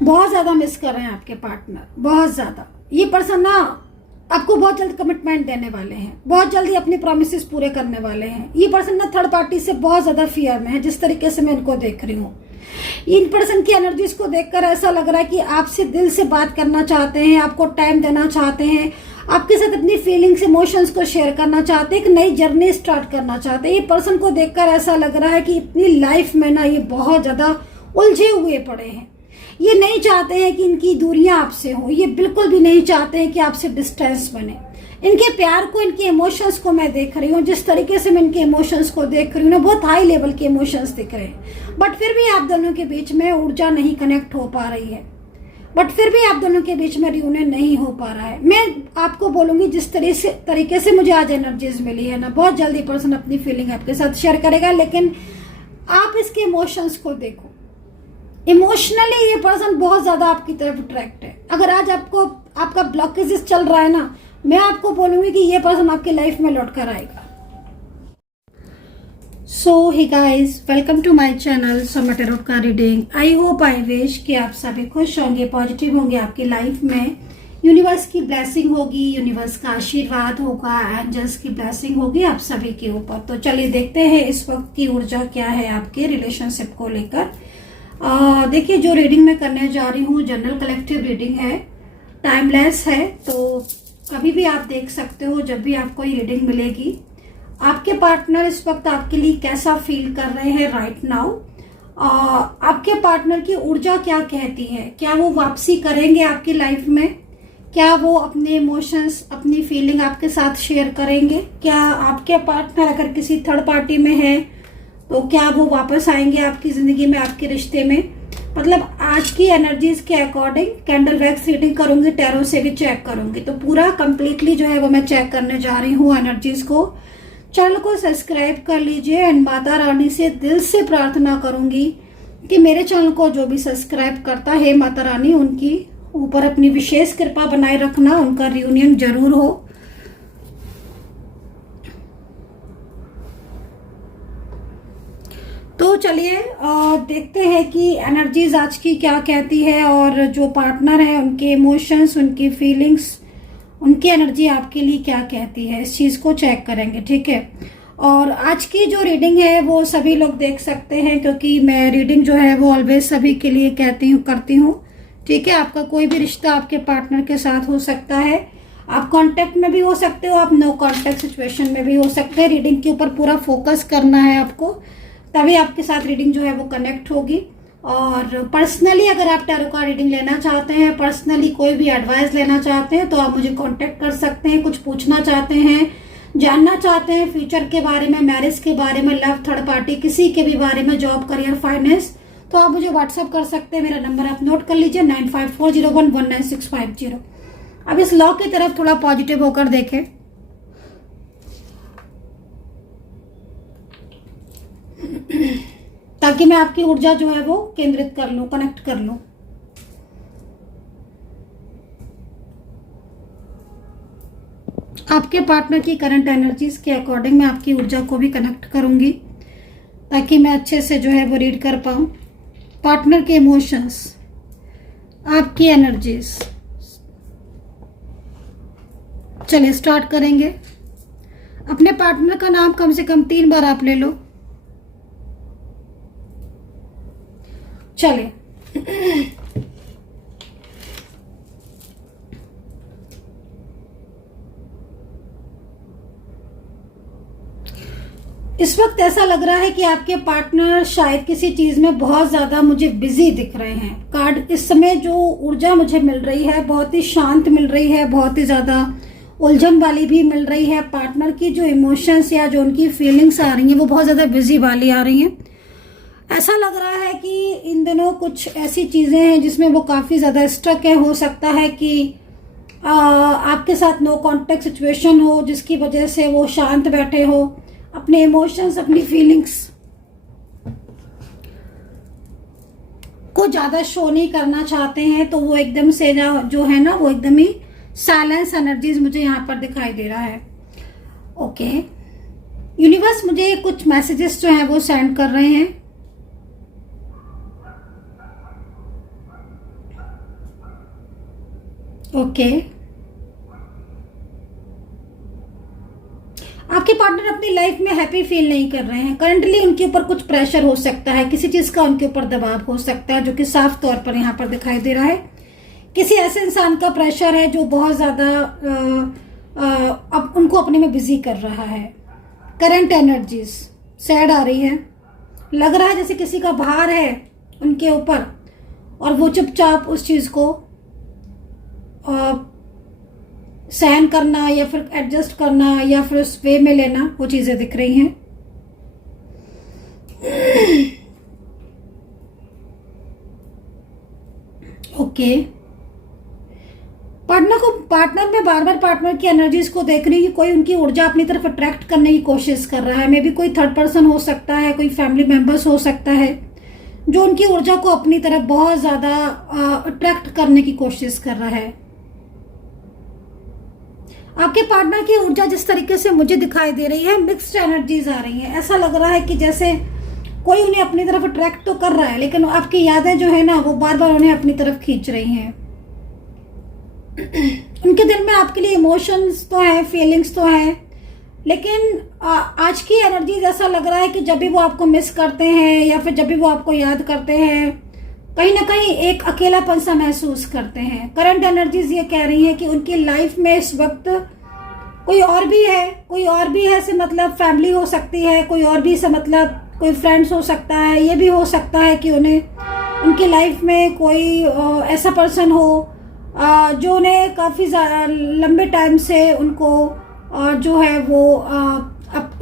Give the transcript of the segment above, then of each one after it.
बहुत ज्यादा मिस कर रहे हैं आपके पार्टनर, बहुत ज्यादा। ये पर्सन ना आपको बहुत जल्द कमिटमेंट देने वाले हैं, बहुत जल्दी अपने प्रॉमिसेस पूरे करने वाले हैं। ये पर्सन ना थर्ड पार्टी से बहुत ज्यादा फियर में है, जिस तरीके से मैं इनको देख रही हूँ। इन पर्सन की एनर्जीज को देखकर ऐसा लग रहा है कि आपसे दिल से बात करना चाहते हैं, आपको टाइम देना चाहते हैं, आपके साथ अपनी फीलिंग्स इमोशंस को शेयर करना चाहते हैं, एक नई जर्नी स्टार्ट करना चाहते हैं। ये पर्सन को देखकर ऐसा लग रहा है कि अपनी लाइफ में ना ये बहुत ज्यादा उलझे हुए पड़े हैं। ये नहीं चाहते हैं कि इनकी दूरियां आपसे हो, ये बिल्कुल भी नहीं चाहते हैं कि आपसे डिस्टेंस बने। इनके प्यार को, इनके इमोशंस को मैं देख रही हूँ, जिस तरीके से मैं इनके इमोशंस को देख रही हूँ ना, बहुत हाई लेवल के इमोशंस दिख रहे हैं। बट फिर भी आप दोनों के बीच में ऊर्जा नहीं कनेक्ट हो पा रही है, बट फिर भी आप दोनों के बीच में रियूनियन नहीं हो पा रहा है। मैं आपको बोलूंगी जिस तरीके से मुझे आज एनर्जीज मिली है ना, बहुत जल्दी पर्सन अपनी फीलिंग आपके साथ शेयर करेगा। लेकिन आप इसके इमोशंस को देखो, इमोशनली ये पर्सन बहुत ज्यादा आपकी तरफ अट्रैक्ट है। अगर आज आपको आपका ब्लॉकेजेस चल रहा है ना, मैं आपको बोलूंगी कि ये पर्सन आपकी लाइफ में लौट कर आएगा। So hey guys, welcome to my channel Sama tarot का reading. I hope, I wish कि आप सभी खुश होंगे, पॉजिटिव होंगे आपकी लाइफ में। यूनिवर्स की ब्लेसिंग होगी, यूनिवर्स का आशीर्वाद होगा, एंजल्स की ब्लेसिंग होगी आप सभी के ऊपर। तो चलिए देखते हैं इस वक्त की ऊर्जा क्या है आपके रिलेशनशिप को लेकर। देखिए, जो रीडिंग मैं करने जा रही हूँ जनरल कलेक्टिव रीडिंग है, टाइमलेस है, तो कभी भी आप देख सकते हो जब भी आपको ये रीडिंग मिलेगी। आपके पार्टनर इस वक्त आपके लिए कैसा फील कर रहे हैं राइट नाउ, आपके पार्टनर की ऊर्जा क्या कहती है, क्या वो वापसी करेंगे आपकी लाइफ में, क्या वो अपने इमोशंस, अपनी फीलिंग आपके साथ शेयर करेंगे, क्या आपके पार्टनर अगर किसी थर्ड पार्टी में है तो क्या वो वापस आएंगे आपकी जिंदगी में, आपके रिश्ते में। मतलब आज की एनर्जीज के अकॉर्डिंग कैंडल वैक्स रीडिंग करूंगी, टैरो से भी चेक करूंगी, तो पूरा कंप्लीटली जो है वो मैं चेक करने जा रही हूँ एनर्जीज को। चैनल को सब्सक्राइब कर लीजिए एंड माता रानी से दिल से प्रार्थना करूंगी कि मेरे चैनल को जो भी सब्सक्राइब करता है, माता रानी उनकी ऊपर अपनी विशेष कृपा बनाए रखना, उनका रियूनियन जरूर हो। तो चलिए देखते हैं कि एनर्जीज आज की क्या कहती है, और जो पार्टनर है उनके इमोशंस, उनकी फीलिंग्स, उनकी एनर्जी आपके लिए क्या कहती है, इस चीज को चेक करेंगे, ठीक है। और आज की जो रीडिंग है वो सभी लोग देख सकते हैं, क्योंकि मैं रीडिंग जो है वो ऑलवेज सभी के लिए करती हूँ, ठीक है। आपका कोई भी रिश्ता आपके पार्टनर के साथ हो सकता है, आप कांटेक्ट में भी हो सकते हो, आप नो कांटेक्ट सिचुएशन में भी हो सकते हैं। रीडिंग के ऊपर पूरा फोकस करना है आपको, तभी आपके साथ रीडिंग जो है वो कनेक्ट होगी। और पर्सनली अगर आप टैरो का रीडिंग लेना चाहते हैं, पर्सनली कोई भी एडवाइस लेना चाहते हैं, तो आप मुझे कांटेक्ट कर सकते हैं। कुछ पूछना चाहते हैं, जानना चाहते हैं फ्यूचर के बारे में, मैरिज के बारे में, लव, थर्ड पार्टी, किसी के भी बारे में, जॉब, करियर, फाइनेंस, तो आप मुझे व्हाट्सअप कर सकते हैं। मेरा नंबर आप नोट कर लीजिए 9540119650। अब इस लॉ की तरफ थोड़ा पॉजिटिव होकर देखें। ताकि मैं आपकी ऊर्जा जो है वो केंद्रित कर लूं, कनेक्ट कर लूं। आपके पार्टनर की करंट एनर्जीज के अकॉर्डिंग मैं आपकी ऊर्जा को भी कनेक्ट करूंगी, ताकि मैं अच्छे से जो है वो रीड कर पाऊं। पार्टनर के इमोशंस, आपकी एनर्जीज। चलिए स्टार्ट करेंगे। अपने पार्टनर का नाम कम से कम 3 बार आप ले लो। चले इस वक्त ऐसा लग रहा है कि आपके पार्टनर शायद किसी चीज में बहुत ज्यादा मुझे बिजी दिख रहे हैं। कार्ड इस समय जो ऊर्जा मुझे मिल रही है बहुत ही शांत मिल रही है, बहुत ही ज्यादा उलझन वाली भी मिल रही है। पार्टनर की जो इमोशंस या जो उनकी फीलिंग्स आ रही हैं वो बहुत ज्यादा बिजी वाली आ रही हैं। ऐसा लग रहा है कि इन दिनों कुछ ऐसी चीजें हैं जिसमें वो काफी ज्यादा स्टक है। हो सकता है कि आपके साथ नो कांटेक्ट सिचुएशन हो, जिसकी वजह से वो शांत बैठे हो, अपने इमोशंस, अपनी फीलिंग्स को ज्यादा शो नहीं करना चाहते हैं। तो वो एकदम से जो है ना, वो एकदम ही साइलेंस एनर्जीज मुझे यहाँ पर दिखाई दे रहा है। ओके, यूनिवर्स मुझे कुछ मैसेजेस जो है वो सेंड कर रहे हैं। ओके। आपके पार्टनर अपनी लाइफ में हैप्पी फील नहीं कर रहे हैं। करंटली उनके ऊपर कुछ प्रेशर हो सकता है, किसी चीज का उनके ऊपर दबाव हो सकता है, जो कि साफ तौर पर यहाँ पर दिखाई दे रहा है। किसी ऐसे इंसान का प्रेशर है जो बहुत ज्यादा अब उनको अपने में बिजी कर रहा है। करंट एनर्जीज सैड आ रही है, लग रहा है जैसे किसी का भार है उनके ऊपर और वो चुपचाप उस चीज को सहन करना या फिर एडजस्ट करना या फिर उस वे में लेना, वो चीजें दिख रही हैं। ओके। पार्टनर में बार बार पार्टनर की एनर्जीज को देख रही है कि कोई उनकी ऊर्जा अपनी तरफ अट्रैक्ट करने की कोशिश कर रहा है। मे बी कोई थर्ड पर्सन हो सकता है, कोई फैमिली मेंबर्स हो सकता है जो उनकी ऊर्जा को अपनी तरफ बहुत ज्यादा अट्रैक्ट करने की कोशिश कर रहा है। आपके पार्टनर की ऊर्जा जिस तरीके से मुझे दिखाई दे रही है, मिक्स्ड एनर्जीज आ रही हैं। ऐसा लग रहा है कि जैसे कोई उन्हें अपनी तरफ अट्रैक्ट तो कर रहा है, लेकिन आपकी यादें जो है ना वो बार बार उन्हें अपनी तरफ खींच रही हैं। उनके दिल में आपके लिए इमोशंस तो है, फीलिंग्स तो है, लेकिन आज की एनर्जीज ऐसा लग रहा है कि जब भी वो आपको मिस करते हैं या फिर जब भी वो आपको याद करते हैं, कहीं ना कहीं एक अकेलापन सा महसूस करते हैं। करंट एनर्जीज ये कह रही हैं कि उनकी लाइफ में इस वक्त कोई और भी है से मतलब फैमिली हो सकती है, कोई और भी से मतलब कोई फ्रेंड्स हो सकता है। ये भी हो सकता है कि उन्हें उनकी लाइफ में कोई ऐसा पर्सन हो जो उन्हें काफ़ी लंबे टाइम से उनको जो है वो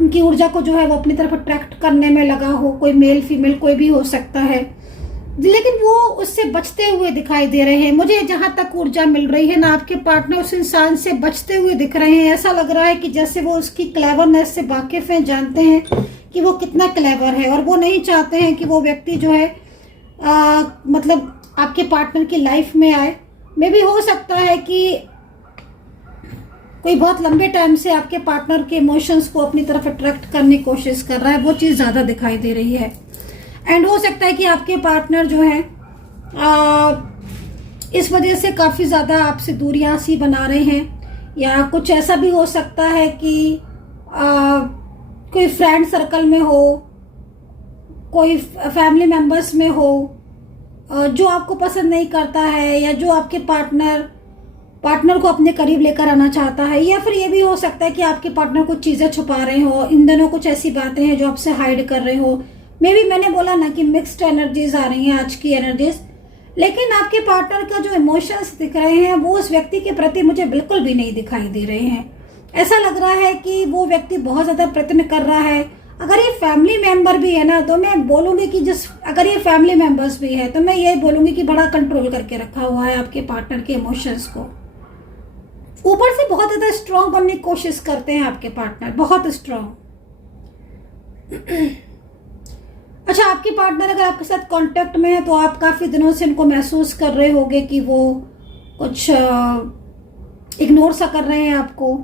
उनकी ऊर्जा को जो है वो अपनी तरफ अट्रैक्ट करने में लगा हो। कोई मेल फीमेल कोई भी हो सकता है, लेकिन वो उससे बचते हुए दिखाई दे रहे हैं। मुझे जहां तक ऊर्जा मिल रही है ना, आपके पार्टनर उस इंसान से बचते हुए दिख रहे हैं। ऐसा लग रहा है कि जैसे वो उसकी क्लेवरनेस से वाकिफ हैं, जानते हैं कि वो कितना क्लेवर है और वो नहीं चाहते हैं कि वो व्यक्ति जो है मतलब आपके पार्टनर की लाइफ में आए। मे भी हो सकता है कि कोई बहुत लंबे टाइम से आपके पार्टनर के इमोशंस को अपनी तरफ अट्रैक्ट करने की कोशिश कर रहा है, वो चीज़ ज़्यादा दिखाई दे रही है। एंड हो सकता है कि आपके पार्टनर जो है इस वजह से काफ़ी ज़्यादा आपसे दूरियां सी बना रहे हैं, या कुछ ऐसा भी हो सकता है कि कोई फ्रेंड सर्कल में हो, कोई फैमिली मेंबर्स में हो जो आपको पसंद नहीं करता है, या जो आपके पार्टनर को अपने करीब लेकर आना चाहता है। या फिर ये भी हो सकता है कि आपके पार्टनर कुछ चीज़ें छुपा रहे हो, इन दोनों कुछ ऐसी बातें हैं जो आपसे हाइड कर रहे हो। मे बी मैंने बोला ना कि मिक्स्ड एनर्जीज आ रही हैं आज की एनर्जीज, लेकिन आपके पार्टनर का जो इमोशंस दिख रहे हैं वो उस व्यक्ति के प्रति मुझे बिल्कुल भी नहीं दिखाई दे रहे हैं। ऐसा लग रहा है कि वो व्यक्ति बहुत ज़्यादा प्रयत्न कर रहा है। अगर ये फैमिली मेंबर भी है ना, तो मैं बोलूँगी कि अगर ये फैमिली मेंबर्स भी है तो मैं ये बोलूँगी कि बड़ा कंट्रोल करके रखा हुआ है आपके पार्टनर के इमोशंस को। ऊपर से बहुत ज़्यादा स्ट्रांग बनने की कोशिश करते हैं आपके पार्टनर, बहुत स्ट्रांग। अच्छा, आपके पार्टनर अगर आपके साथ कांटेक्ट में है तो आप काफ़ी दिनों से इनको महसूस कर रहे होंगे कि वो कुछ इग्नोर सा कर रहे हैं आपको,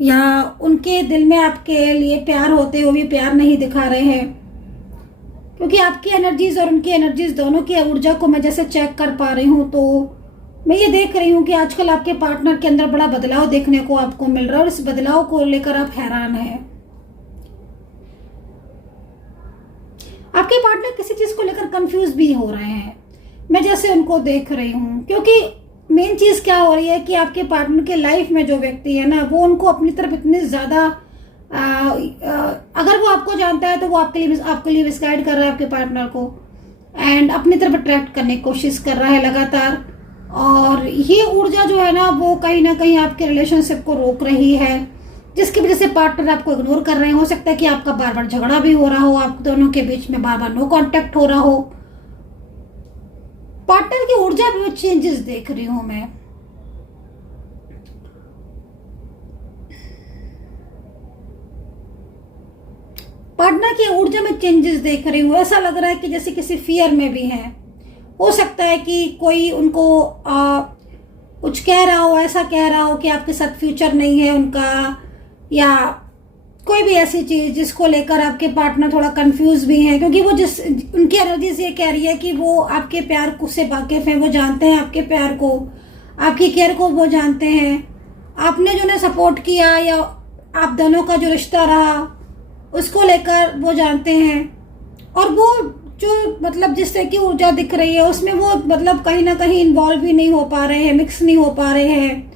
या उनके दिल में आपके लिए प्यार होते हुए भी प्यार नहीं दिखा रहे हैं। क्योंकि आपकी एनर्जीज और उनकी एनर्जीज दोनों की ऊर्जा को मैं जैसे चेक कर पा रही हूँ, तो मैं ये देख रही हूँ कि आजकल आपके पार्टनर के अंदर बड़ा बदलाव देखने को आपको मिल रहा है और इस बदलाव को लेकर आप हैरान हैं। आपके पार्टनर किसी चीज को लेकर कंफ्यूज भी हो रहे हैं, मैं जैसे उनको देख रही हूँ। क्योंकि मेन चीज क्या हो रही है कि आपके पार्टनर के लाइफ में जो व्यक्ति है ना, वो उनको अपनी तरफ इतने ज्यादा अगर वो आपको जानता है तो वो आपके लिए मिसगाइड कर रहा है आपके पार्टनर को, एंड अपनी तरफ अट्रैक्ट करने की कोशिश कर रहा है लगातार। और ये ऊर्जा जो है ना वो कहीं ना कहीं आपके रिलेशनशिप को रोक रही है, जिसकी वजह से पार्टनर आपको इग्नोर कर रहे हैं। हो सकता है कि आपका बार बार झगड़ा भी हो रहा हो, आप दोनों के बीच में बार बार नो कांटेक्ट हो रहा हो। पार्टनर की ऊर्जा में चेंजेस देख रही हूं मैं। पार्टनर की ऊर्जा में चेंजेस देख रही हूं। ऐसा लग रहा है कि जैसे किसी फियर में भी है। हो सकता है कि कोई उनको कुछ कह रहा हो, ऐसा कह रहा हो कि आपके साथ फ्यूचर नहीं है उनका, या कोई भी ऐसी चीज जिसको लेकर आपके पार्टनर थोड़ा कंफ्यूज भी हैं, क्योंकि वो जिस उनकी एनर्जीज ये कह रही है कि वो आपके प्यार को से वाकिफ हैं, वो जानते हैं आपके प्यार को, आपकी केयर को वो जानते हैं, आपने जो उन्हें सपोर्ट किया या आप दोनों का जो रिश्ता रहा उसको लेकर वो जानते हैं। और वो जो मतलब जिससे की ऊर्जा दिख रही है उसमें वो मतलब कहीं ना कहीं इन्वॉल्व भी नहीं हो पा रहे हैं, मिक्स नहीं हो पा रहे हैं।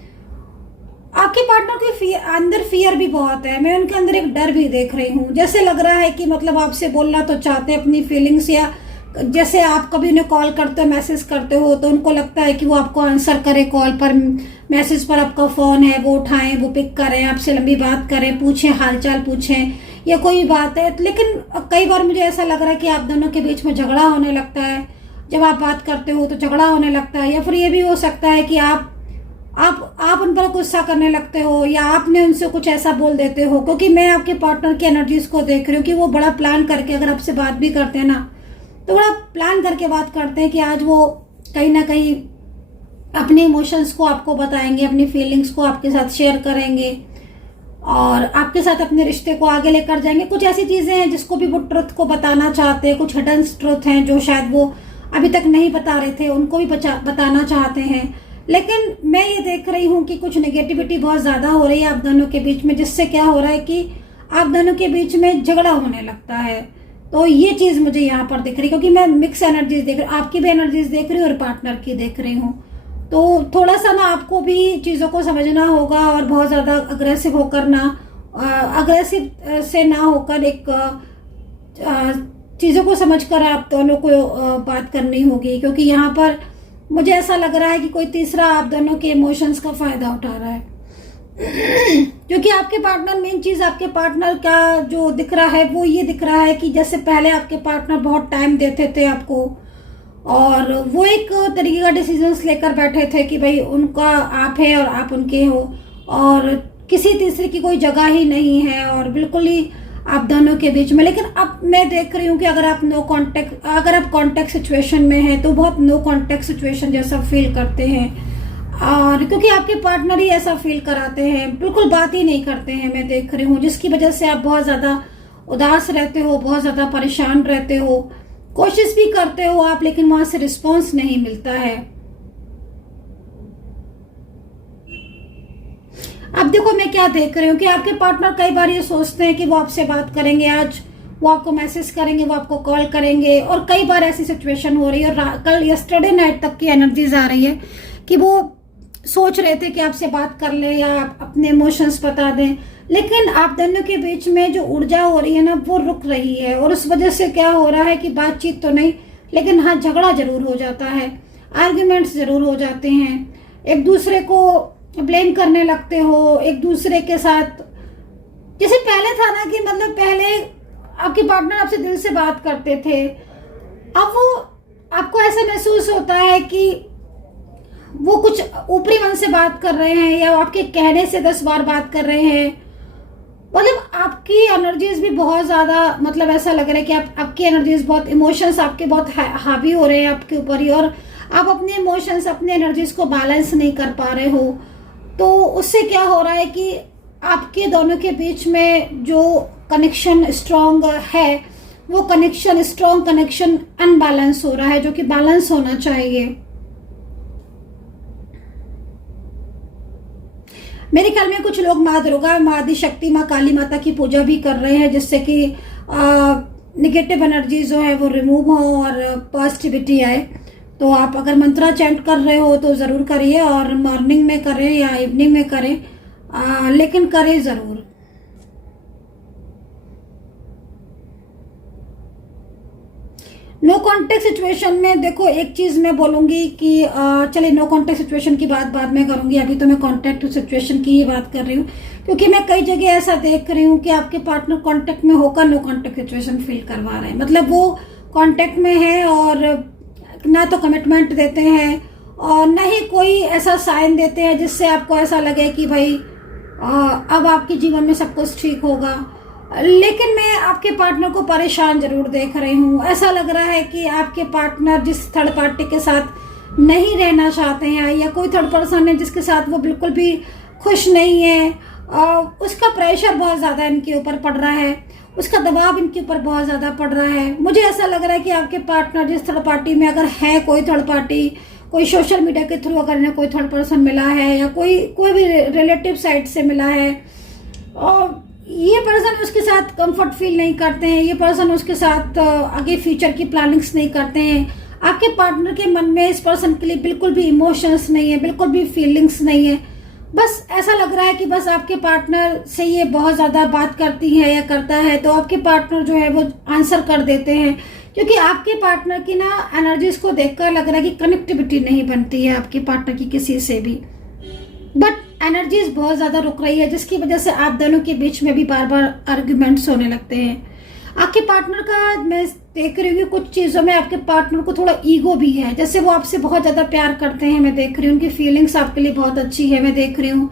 आपके पार्टनर के अंदर फियर भी बहुत है, मैं उनके अंदर एक डर भी देख रही हूँ। जैसे लग रहा है कि मतलब आपसे बोलना तो चाहते हैं अपनी फीलिंग्स, या जैसे आप कभी उन्हें कॉल करते हो, मैसेज करते हो, तो उनको लगता है कि वो आपको आंसर करे कॉल पर, मैसेज पर, आपका फोन है वो उठाएं, वो पिक करें, आपसे लंबी बात करें, पूछें, हालचाल पूछें या कोई बात है। लेकिन कई बार मुझे ऐसा लग रहा है कि आप दोनों के बीच में झगड़ा होने लगता है, जब आप बात करते हो तो झगड़ा होने लगता है, या फिर ये भी हो सकता है कि आप उन पर गुस्सा करने लगते हो या आपने उनसे कुछ ऐसा बोल देते हो। क्योंकि मैं आपके पार्टनर की एनर्जीज को देख रही हूँ कि वो बड़ा प्लान करके अगर आपसे बात भी करते हैं ना, तो बड़ा प्लान करके बात करते हैं कि आज वो कहीं ना कहीं अपने इमोशंस को आपको बताएंगे, अपनी फीलिंग्स को आपके साथ शेयर करेंगे और आपके साथ अपने रिश्ते को आगे लेकर जाएंगे। कुछ ऐसी चीजें हैं जिसको भी वो ट्रुथ को बताना चाहते हैं, कुछ हिडन ट्रुथ हैं जो शायद वो अभी तक नहीं बता रहे थे, उनको भी बताना चाहते हैं। लेकिन मैं ये देख रही हूँ कि कुछ नेगेटिविटी बहुत ज्यादा हो रही है आप दोनों के बीच में, जिससे क्या हो रहा है कि आप दोनों के बीच में झगड़ा होने लगता है। तो ये चीज मुझे यहाँ पर दिख रही है, क्योंकि मैं मिक्स एनर्जीज देख रही हूँ, आपकी भी एनर्जीज देख रही हूँ और पार्टनर की देख रही हूँ। तो थोड़ा सा ना आपको भी चीजों को समझना होगा और बहुत ज्यादा अग्रेसिव होकर ना, अग्रेसिव से ना होकर एक चीजों को समझकर आप दोनों को बात करनी होगी। क्योंकि यहाँ पर मुझे ऐसा लग रहा है कि कोई तीसरा आप दोनों के इमोशंस का फायदा उठा रहा है। क्योंकि आपके पार्टनर, मेन चीज आपके पार्टनर का जो दिख रहा है वो ये दिख रहा है कि जैसे पहले आपके पार्टनर बहुत टाइम देते थे आपको और वो एक तरीके का डिसीजंस लेकर बैठे थे कि भाई उनका आप है और आप उनके हो और किसी तीसरे की कोई जगह ही नहीं है और बिल्कुल ही आप दोनों के बीच में। लेकिन अब मैं देख रही हूँ कि अगर आप अगर आप कॉन्टेक्ट सिचुएशन में हैं तो बहुत नो कॉन्टेक्ट सिचुएशन जैसा फील करते हैं। और क्योंकि आपके पार्टनर ही ऐसा फील कराते हैं, बिल्कुल बात ही नहीं करते हैं, मैं देख रही हूँ, जिसकी वजह से आप बहुत ज्यादा उदास रहते हो, बहुत ज्यादा परेशान रहते हो, कोशिश भी करते हो आप, लेकिन वहां से रिस्पॉन्स नहीं मिलता है। अब देखो मैं क्या देख रही हूँ कि आपके पार्टनर कई बार ये सोचते हैं कि वो आपसे बात करेंगे, आज वो आपको मैसेज करेंगे, वो आपको कॉल करेंगे, और कई बार ऐसी सिचुएशन हो रही है और कल यस्टरडे नाइट तक की एनर्जीज आ रही है कि वो सोच रहे थे कि आपसे बात कर ले या आप अपने इमोशंस बता दें। लेकिन आप दोनों के बीच में जो ऊर्जा हो रही है ना वो रुक रही है और उस वजह से क्या हो रहा है कि बातचीत तो नहीं, लेकिन हाँ झगड़ा जरूर हो जाता है, आर्ग्यूमेंट्स जरूर हो जाते हैं, एक दूसरे को ब्लेम करने लगते हो, एक दूसरे के साथ। जैसे पहले था ना कि मतलब पहले आपके पार्टनर आपसे दिल से बात करते थे, अब वो आपको ऐसा महसूस होता है कि वो कुछ ऊपरी मन से बात कर रहे हैं या आपके कहने से 10 बार बात कर रहे हैं। मतलब आपकी एनर्जीज भी बहुत ज्यादा, मतलब ऐसा लग रहा है कि आपकी एनर्जीज बहुत, इमोशंस आपके बहुत हावी हो रहे हैं आपके ऊपर ही, और आप अपने इमोशंस, अपने एनर्जीज को बैलेंस नहीं कर पा रहे हो। तो उससे क्या हो रहा है कि आपके दोनों के बीच में जो कनेक्शन स्ट्रॉन्ग है वो कनेक्शन, स्ट्रॉन्ग कनेक्शन अनबैलेंस हो रहा है, जो कि बैलेंस होना चाहिए। मेरे ख्याल में कुछ लोग माँ दुर्गा, माँ आदिशक्ति, माँ काली माता की पूजा भी कर रहे हैं, जिससे कि निगेटिव एनर्जी जो है वो रिमूव हो और पॉजिटिविटी आए। तो आप अगर मंत्रा चैंट कर रहे हो तो जरूर करिए, और मॉर्निंग में करें या इवनिंग में करें, लेकिन करें जरूर। नो कॉन्टेक्ट सिचुएशन में देखो एक चीज मैं बोलूंगी कि चलिए नो कॉन्टेक्ट सिचुएशन की बात बाद में करूंगी, अभी तो मैं कॉन्टेक्ट सिचुएशन की ही बात कर रही हूँ, क्योंकि मैं कई जगह ऐसा देख रही हूँ कि आपके पार्टनर कॉन्टेक्ट में होकर नो कॉन्टेक्ट सिचुएशन फील करवा रहे हैं। मतलब वो कॉन्टेक्ट में है और ना तो कमिटमेंट देते हैं और न ही कोई ऐसा साइन देते हैं जिससे आपको ऐसा लगे कि भाई अब आपके जीवन में सब कुछ ठीक होगा। लेकिन मैं आपके पार्टनर को परेशान जरूर देख रही हूँ। ऐसा लग रहा है कि आपके पार्टनर जिस थर्ड पार्टी के साथ नहीं रहना चाहते हैं, या कोई थर्ड पर्सन है जिसके साथ वो बिल्कुल भी खुश नहीं है, उसका प्रेशर बहुत ज़्यादा इनके ऊपर पड़ रहा है, उसका दबाव इनके ऊपर बहुत ज़्यादा पड़ रहा है। मुझे ऐसा लग रहा है कि आपके पार्टनर जिस थर्ड पार्टी में अगर है, कोई थर्ड पार्टी, कोई सोशल मीडिया के थ्रू अगर इन्हें कोई थर्ड पर्सन मिला है या कोई भी रिलेटिव साइड से मिला है, और ये पर्सन उसके साथ कंफर्ट फील नहीं करते हैं, ये पर्सन उसके साथ आगे फ्यूचर की प्लानिंग्स नहीं करते हैं। आपके पार्टनर के मन में इस पर्सन के लिए बिल्कुल भी इमोशंस नहीं है, बिल्कुल भी फीलिंग्स नहीं है। बस ऐसा लग रहा है कि बस आपके पार्टनर से ये बहुत ज़्यादा बात करती है या करता है तो आपके पार्टनर जो है वो आंसर कर देते हैं, क्योंकि आपके पार्टनर की ना एनर्जीज को देखकर लग रहा है कि कनेक्टिविटी नहीं बनती है आपके पार्टनर की किसी से भी। बट एनर्जीज बहुत ज़्यादा रुक रही है, जिसकी वजह से आप दोनों के बीच में भी बार बार आर्ग्यूमेंट्स होने लगते हैं। आपके पार्टनर का मैं देख रही हूँ कि कुछ चीज़ों में आपके पार्टनर को थोड़ा ईगो भी है, जैसे वो आपसे बहुत ज़्यादा प्यार करते हैं, मैं देख रही हूँ उनकी फीलिंग्स आपके लिए बहुत अच्छी है, मैं देख रही हूँ।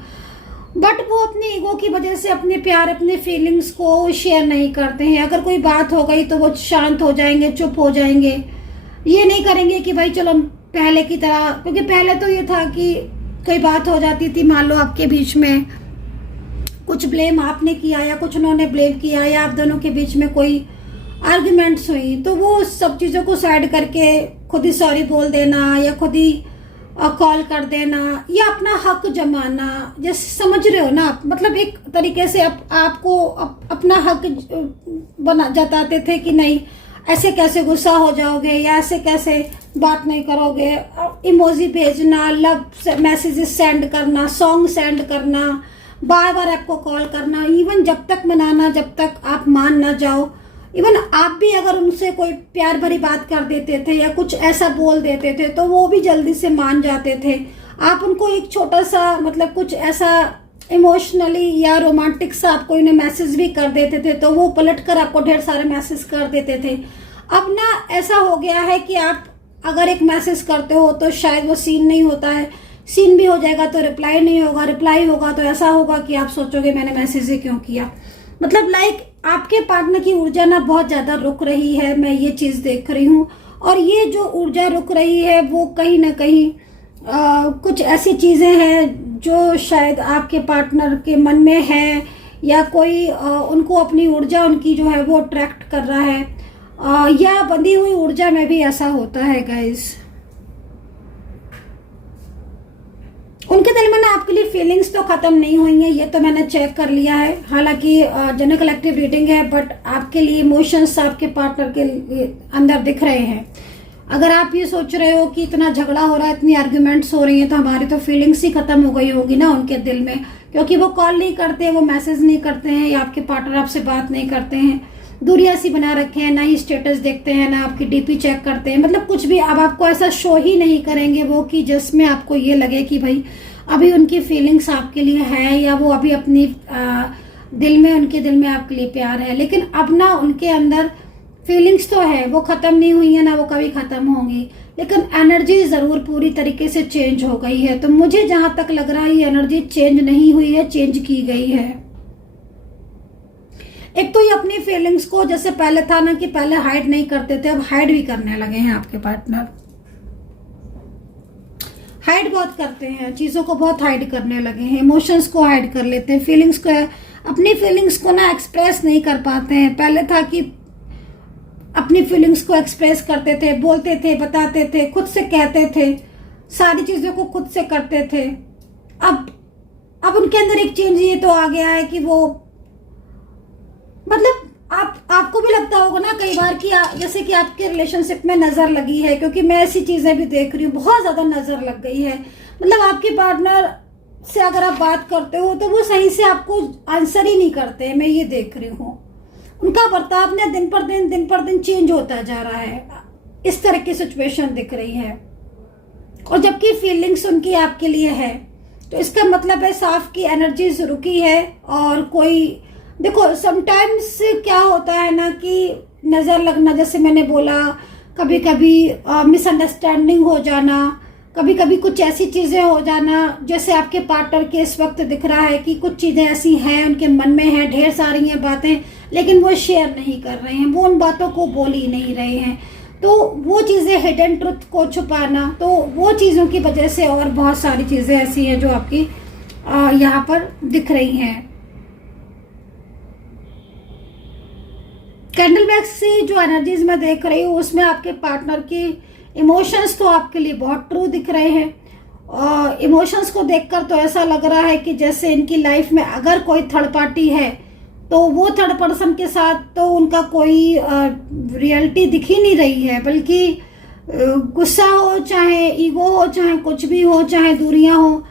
बट वो अपनी ईगो की वजह से अपने प्यार, अपने फीलिंग्स को शेयर नहीं करते हैं। अगर कोई बात हो गई तो वो शांत हो जाएंगे, चुप हो जाएंगे, ये नहीं करेंगे कि भाई चलो पहले की तरह, क्योंकि पहले तो ये था कि कोई बात हो जाती थी, मान लो आपके बीच में कुछ ब्लेम आपने किया या कुछ उन्होंने ब्लेम किया या आप दोनों के बीच में कोई आर्ग्यूमेंट्स हुई, तो वो सब चीज़ों को साइड करके खुद ही सॉरी बोल देना या खुद ही कॉल कर देना या अपना हक जमाना, जैसे समझ रहे हो ना आप, मतलब एक तरीके से आपको अपना हक बना जताते थे कि नहीं ऐसे कैसे गुस्सा हो जाओगे या ऐसे कैसे बात नहीं करोगे। इमोजी भेजना, लव मैसेजेस सेंड करना, सॉन्ग सेंड करना, बार बार आपको कॉल करना, इवन जब तक मनाना जब तक आप मान ना जाओ। इवन आप भी अगर उनसे कोई प्यार भरी बात कर देते थे या कुछ ऐसा बोल देते थे तो वो भी जल्दी से मान जाते थे। आप उनको एक छोटा सा मतलब कुछ ऐसा इमोशनली या रोमांटिक सा आपको इन्हें मैसेज भी कर देते थे तो वो पलटकर आपको ढेर सारे मैसेज कर देते थे। अब ना ऐसा हो गया है कि आप अगर एक मैसेज करते हो तो शायद वो सीन नहीं होता है, सीन भी हो जाएगा तो रिप्लाई नहीं होगा, रिप्लाई होगा तो ऐसा होगा कि आप सोचोगे मैंने मैसेज ही क्यों किया। मतलब आपके पार्टनर की ऊर्जा ना बहुत ज्यादा रुक रही है, मैं ये चीज देख रही हूँ। और ये जो ऊर्जा रुक रही है वो कहीं ना कहीं कुछ ऐसी चीजें हैं जो शायद आपके पार्टनर के मन में है या कोई उनको अपनी ऊर्जा उनकी जो है वो अट्रैक्ट कर रहा है, या बंधी हुई ऊर्जा में भी ऐसा होता है गाइस। उनके दिल में ना आपके लिए फीलिंग्स तो खत्म नहीं हुई हैं, ये तो मैंने चेक कर लिया है। हालांकि जनरल कलेक्टिव रीडिंग है बट आपके लिए इमोशंस आपके पार्टनर के अंदर दिख रहे हैं। अगर आप ये सोच रहे हो कि इतना झगड़ा हो रहा है, इतनी आर्ग्यूमेंट्स हो रही हैं तो हमारी तो फीलिंग्स ही खत्म हो गई होगी ना उनके दिल में, क्योंकि वो कॉल नहीं करते, वो मैसेज नहीं करते हैं या आपके पार्टनर आपसे बात नहीं करते हैं, दूरिया सी बना रखे हैं, ना ही स्टेटस देखते हैं, ना आपकी डीपी चेक करते हैं, मतलब कुछ भी। अब आपको ऐसा शो ही नहीं करेंगे वो कि जिसमें आपको ये लगे कि भाई अभी उनकी फीलिंग्स आपके लिए है या वो अभी अपनी उनके दिल में आपके लिए प्यार है। लेकिन अब ना उनके अंदर फीलिंग्स तो है, वो खत्म नहीं हुई है, ना वो कभी खत्म होंगी, लेकिन एनर्जी जरूर पूरी तरीके से चेंज हो गई है। तो मुझे जहां तक लग रहा है ये एनर्जी चेंज नहीं हुई है, चेंज की गई है। एक तो ये अपनी फीलिंग्स को, जैसे पहले था ना कि पहले हाइड नहीं करते थे, अब हाइड भी करने लगे हैं। आपके पार्टनर हाइड बहुत करते हैं, चीजों को बहुत हाइड करने लगे हैं, इमोशंस को हाइड कर लेते हैं, फीलिंग्स को, अपनी फीलिंग्स को ना एक्सप्रेस नहीं कर पाते हैं। पहले था कि अपनी फीलिंग्स को एक्सप्रेस करते थे, बोलते थे, बताते थे, खुद से कहते थे, सारी चीजों को खुद से करते थे। अब उनके अंदर एक चेंज ये तो आ गया है कि वो मतलब आपको भी लगता होगा ना कई बार कि जैसे कि आपके रिलेशनशिप में नजर लगी है, क्योंकि मैं ऐसी चीजें भी देख रही हूँ, बहुत ज्यादा नजर लग गई है। मतलब आपके पार्टनर से अगर आप बात करते हो तो वो सही से आपको आंसर ही नहीं करते, मैं ये देख रही हूँ। उनका बर्ताव ने दिन पर दिन चेंज होता जा रहा है, इस तरह की सिचुएशन दिख रही है। और जबकि फीलिंग्स उनकी आपके लिए है तो इसका मतलब है साफ की एनर्जीज रुकी है। और कोई देखो समटाइम्स क्या होता है ना कि नजर लगना, जैसे मैंने बोला, कभी कभी मिसअंडरस्टैंडिंग हो जाना, कभी कभी कुछ ऐसी चीजें हो जाना, जैसे आपके पार्टनर के इस वक्त दिख रहा है कि कुछ चीजें ऐसी हैं उनके मन में हैं, ढेर सारी हैं बातें, लेकिन वो शेयर नहीं कर रहे हैं, वो उन बातों को बोल ही नहीं रहे हैं। तो वो चीजें, हिडन ट्रुथ को छुपाना, तो वो चीजों की वजह से और बहुत सारी चीजें ऐसी हैं जो आपकी यहाँ पर दिख रही हैं। कैंडल बैग से जो एनर्जीज मैं देख रही हूँ उसमें आपके पार्टनर की इमोशंस तो आपके लिए बहुत ट्रू दिख रहे हैं। और इमोशंस को देखकर तो ऐसा लग रहा है कि जैसे इनकी लाइफ में अगर कोई थर्ड पार्टी है तो वो थर्ड पर्सन के साथ तो उनका कोई रियलिटी दिख ही नहीं रही है, बल्कि गुस्सा हो, चाहे ईगो हो, चाहे कुछ भी हो, चाहे दूरियां हो,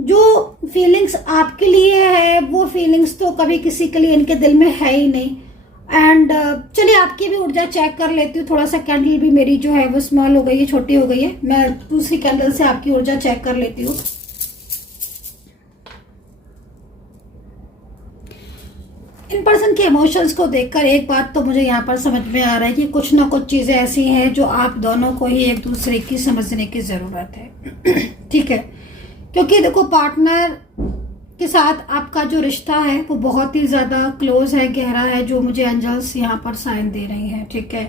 जो फीलिंग्स आपके लिए है वो फीलिंग्स तो कभी किसी के लिए इनके दिल में है ही नहीं। एंड चलिए आपकी भी ऊर्जा चेक कर लेती हूँ। थोड़ा सा कैंडल भी मेरी जो है वो स्मॉल हो गई है, छोटी हो गई है। मैं दूसरी कैंडल से आपकी ऊर्जा चेक कर लेती हूँ। इन पर्सन के इमोशंस को देखकर एक बात तो मुझे यहाँ पर समझ में आ रहा है कि कुछ ना कुछ चीजें ऐसी हैं जो आप दोनों को ही एक दूसरे की समझने की जरूरत है। ठीक है, क्योंकि देखो पार्टनर के साथ आपका जो रिश्ता है वो बहुत ही ज्यादा क्लोज है, गहरा है, जो मुझे एंजल्स यहाँ पर साइन दे रही हैं। ठीक है,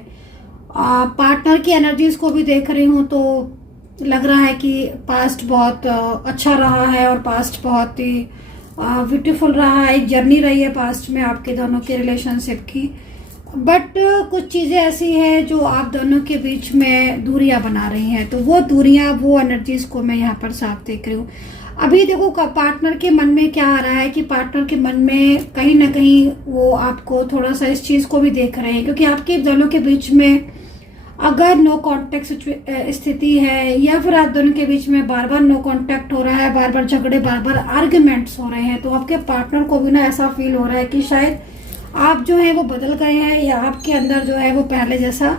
पार्टनर की एनर्जीज को भी देख रही हूँ तो लग रहा है कि पास्ट बहुत अच्छा रहा है और पास्ट बहुत ही ब्यूटीफुल रहा है। एक जर्नी रही है पास्ट में आपके दोनों के रिलेशनशिप की, बट कुछ चीज़ें ऐसी हैं जो आप दोनों के बीच में दूरियां बना रही हैं। तो वो दूरियां, वो एनर्जीज को मैं यहाँ पर साफ देख रही हूँ। अभी देखो पार्टनर के मन में क्या आ रहा है कि पार्टनर के मन में कहीं ना कहीं वो आपको थोड़ा सा इस चीज़ को भी देख रहे हैं, क्योंकि आपके दोनों के बीच में अगर नो कांटेक्ट स्थिति है या फिर आप दोनों के बीच में बार बार नो कांटेक्ट हो रहा है, बार बार झगड़े, बार बार आर्ग्यूमेंट्स हो रहे हैं, तो आपके पार्टनर को भी ना ऐसा फील हो रहा है कि शायद आप जो है वो बदल गए हैं या आपके अंदर जो है वो पहले जैसा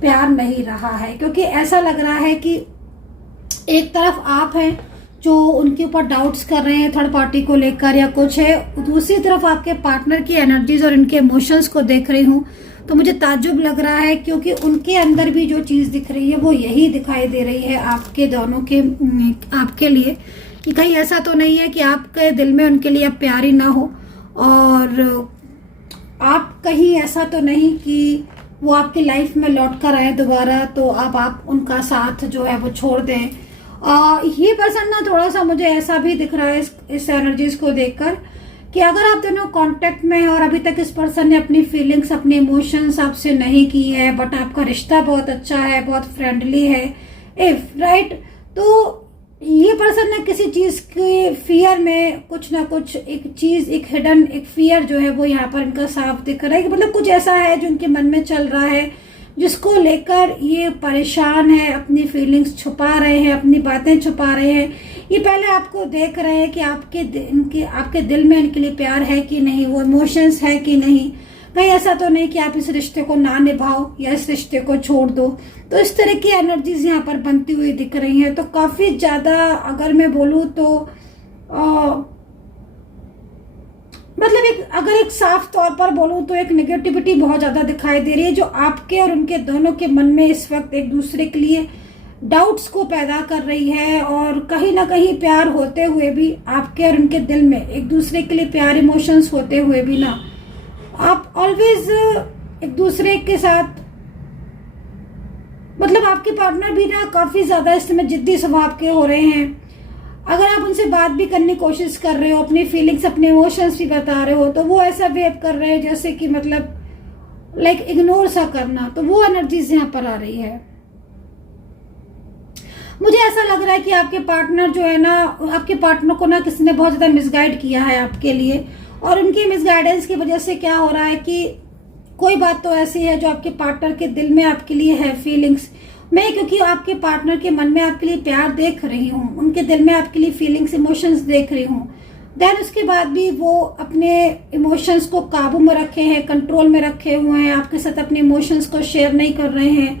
प्यार नहीं रहा है। क्योंकि ऐसा लग रहा है कि एक तरफ आप हैं जो उनके ऊपर डाउट्स कर रहे हैं थर्ड पार्टी को लेकर या कुछ है, दूसरी तरफ आपके पार्टनर की एनर्जीज और इनके इमोशंस को देख रही हूँ तो मुझे ताज्जुब लग रहा है, क्योंकि उनके अंदर भी जो चीज़ दिख रही है वो यही दिखाई दे रही है आपके दोनों के आपके लिए, कि कहीं ऐसा तो नहीं है कि आपके दिल में उनके लिए अब प्यार ही ना हो, और आप कहीं ऐसा तो नहीं कि वो आपकी लाइफ में लौट कर आए दोबारा तो अब आप उनका साथ जो है वो छोड़ दें। ये पर्सन ना थोड़ा सा मुझे ऐसा भी दिख रहा है इस एनर्जीज को देखकर कि अगर आप दोनों कांटेक्ट में हैं और अभी तक इस पर्सन ने अपनी फीलिंग्स, अपने इमोशंस आपसे नहीं की है, बट आपका रिश्ता बहुत अच्छा है, बहुत फ्रेंडली है, इफ राइट, तो ये पर्सन ना किसी चीज के फियर में कुछ ना कुछ एक चीज, एक हिडन एक फियर जो है वो यहाँ पर इनका साफ दिख रहा है कि मतलब कुछ ऐसा है जो इनके मन में चल रहा है जिसको लेकर ये परेशान है, अपनी फीलिंग्स छुपा रहे हैं, अपनी बातें छुपा रहे हैं। ये पहले आपको देख रहे हैं कि आपके दिल में इनके लिए प्यार है कि नहीं, वो इमोशंस है कि नहीं, कहीं ऐसा तो नहीं कि आप इस रिश्ते को ना निभाओ या इस रिश्ते को छोड़ दो। तो इस तरह की एनर्जीज यहाँ पर बनती हुई दिख रही हैं। तो काफी ज्यादा अगर मैं बोलूँ तो मतलब अगर एक साफ तौर पर बोलूँ तो एक नेगेटिविटी बहुत ज्यादा दिखाई दे रही है जो आपके और उनके दोनों के मन में इस वक्त एक दूसरे के लिए डाउट्स को पैदा कर रही है, और कहीं ना कहीं प्यार होते हुए भी आपके और उनके दिल में एक दूसरे के लिए प्यार, इमोशंस होते हुए भी ना आप ऑलवेज एक दूसरे के साथ, मतलब आपके पार्टनर भी ना काफी ज्यादा इस समय जिद्दी स्वभाव के हो रहे हैं। अगर आप उनसे बात भी करने की कोशिश कर रहे हो, अपनी फीलिंग्स, अपने इमोशंस भी बता रहे हो, तो वो ऐसा बिहेव कर रहे हैं जैसे कि मतलब लाइक इग्नोर सा करना। तो वो एनर्जीज यहाँ पर आ रही है। मुझे ऐसा लग रहा है कि आपके पार्टनर जो है ना, आपके पार्टनर को ना किसी ने बहुत ज्यादा मिसगाइड किया है आपके लिए, और उनकी मिसगाइडेंस की वजह से क्या हो रहा है कि कोई बात तो ऐसी है जो आपके पार्टनर के दिल में आपके लिए है फीलिंग्स में, क्योंकि आपके पार्टनर के मन में आपके लिए प्यार देख रही हूँ, उनके दिल में आपके लिए फीलिंग्स, इमोशंस देख रही हूँ। देन उसके बाद भी वो अपने इमोशंस को काबू में रखे हैं, कंट्रोल में रखे हुए हैं, आपके साथ अपने इमोशंस को शेयर नहीं कर रहे हैं।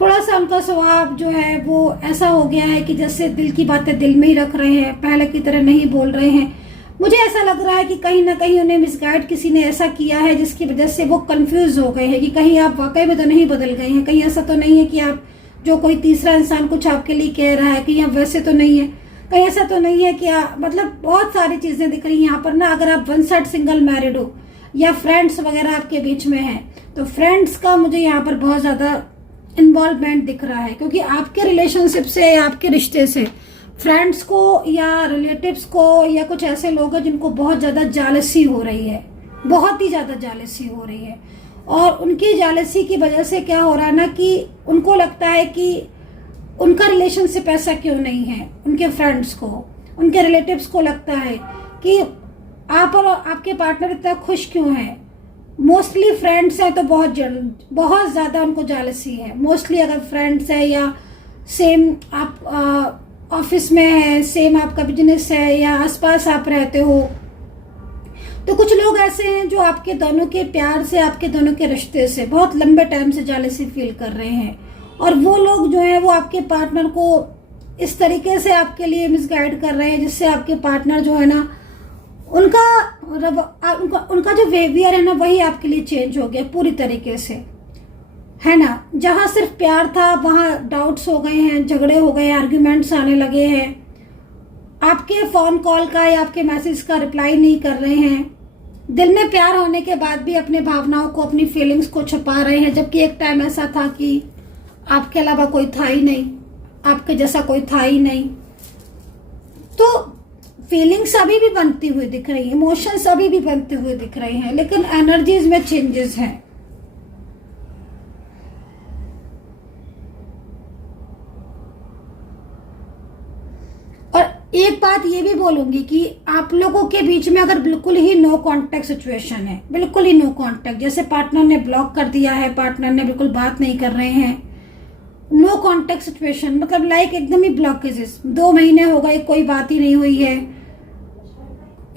थोड़ा सा उनका स्वभाव जो है वो ऐसा हो गया है कि जैसे दिल की बातें दिल में ही रख रहे हैं, पहले की तरह नहीं बोल रहे हैं। मुझे ऐसा लग रहा है कि कहीं ना कहीं उन्हें मिसगाइड किसी ने ऐसा किया है जिसकी वजह से वो कंफ्यूज हो गए हैं कि कहीं आप वाकई में तो नहीं बदल गए हैं, कहीं ऐसा तो नहीं है कि आप जो कोई तीसरा इंसान कुछ आपके लिए कह रहा है, कहीं आप वैसे तो नहीं है, कहीं ऐसा तो नहीं है कि मतलब बहुत सारी चीजें दिख रही हैं यहाँ पर ना। अगर आप वन साइड सिंगल मैरिड हो या फ्रेंड्स वगैरह आपके बीच में है, तो फ्रेंड्स का मुझे यहाँ पर बहुत ज्यादा इन्वॉल्वमेंट दिख रहा है, क्योंकि आपके रिलेशनशिप से, आपके रिश्ते से फ्रेंड्स को या रिलेटिव्स को या कुछ ऐसे लोग हैं जिनको बहुत ज्यादा जालसी हो रही है, बहुत ही ज्यादा जालसी हो रही है, और उनकी जेलसी की वजह से क्या हो रहा है ना कि उनको लगता है कि उनका रिलेशनशिप ऐसा क्यों नहीं है। उनके फ्रेंड्स को, उनके रिलेटिव्स को लगता है कि आप और आपके पार्टनर इतना खुश क्यों हैं। मोस्टली फ्रेंड्स हैं तो बहुत ज़्यादा उनको जेलसी है। मोस्टली अगर फ्रेंड्स है या सेम आप ऑफिस में है, सेम आपका बिजनेस है या आसपास आप रहते हो, तो कुछ लोग ऐसे हैं जो आपके दोनों के प्यार से, आपके दोनों के रिश्ते से बहुत लंबे टाइम से जेलसी फील कर रहे हैं। और वो लोग जो हैं वो आपके पार्टनर को इस तरीके से आपके लिए मिसगाइड कर रहे हैं जिससे आपके पार्टनर जो है ना उनका जो बिहेवियर है ना वही आपके लिए चेंज हो गया पूरी तरीके से, है ना। जहां सिर्फ प्यार था वहां डाउट्स हो गए हैं, झगड़े हो गए, आर्ग्यूमेंट्स आने लगे हैं। आपके फोन कॉल का या आपके मैसेज का रिप्लाई नहीं कर रहे हैं। दिल में प्यार होने के बाद भी अपने भावनाओं को, अपनी फीलिंग्स को छुपा रहे हैं, जबकि एक टाइम ऐसा था कि आपके अलावा कोई था ही नहीं, आपके जैसा कोई था ही नहीं। तो फीलिंग्स अभी भी बनती हुई दिख रही है, इमोशंस अभी भी बनते हुए दिख रहे हैं, लेकिन एनर्जीज में चेंजेस हैं। और एक बात ये भी बोलूंगी कि आप लोगों के बीच में अगर बिल्कुल ही नो कांटेक्ट सिचुएशन है, बिल्कुल ही नो कांटेक्ट, जैसे पार्टनर ने ब्लॉक कर दिया है, पार्टनर ने बिल्कुल बात नहीं कर रहे हैं, नो कांटेक्ट सिचुएशन मतलब लाइक एकदम ही ब्लॉकेजेस, 2 महीने हो गए कोई बात ही नहीं हुई है,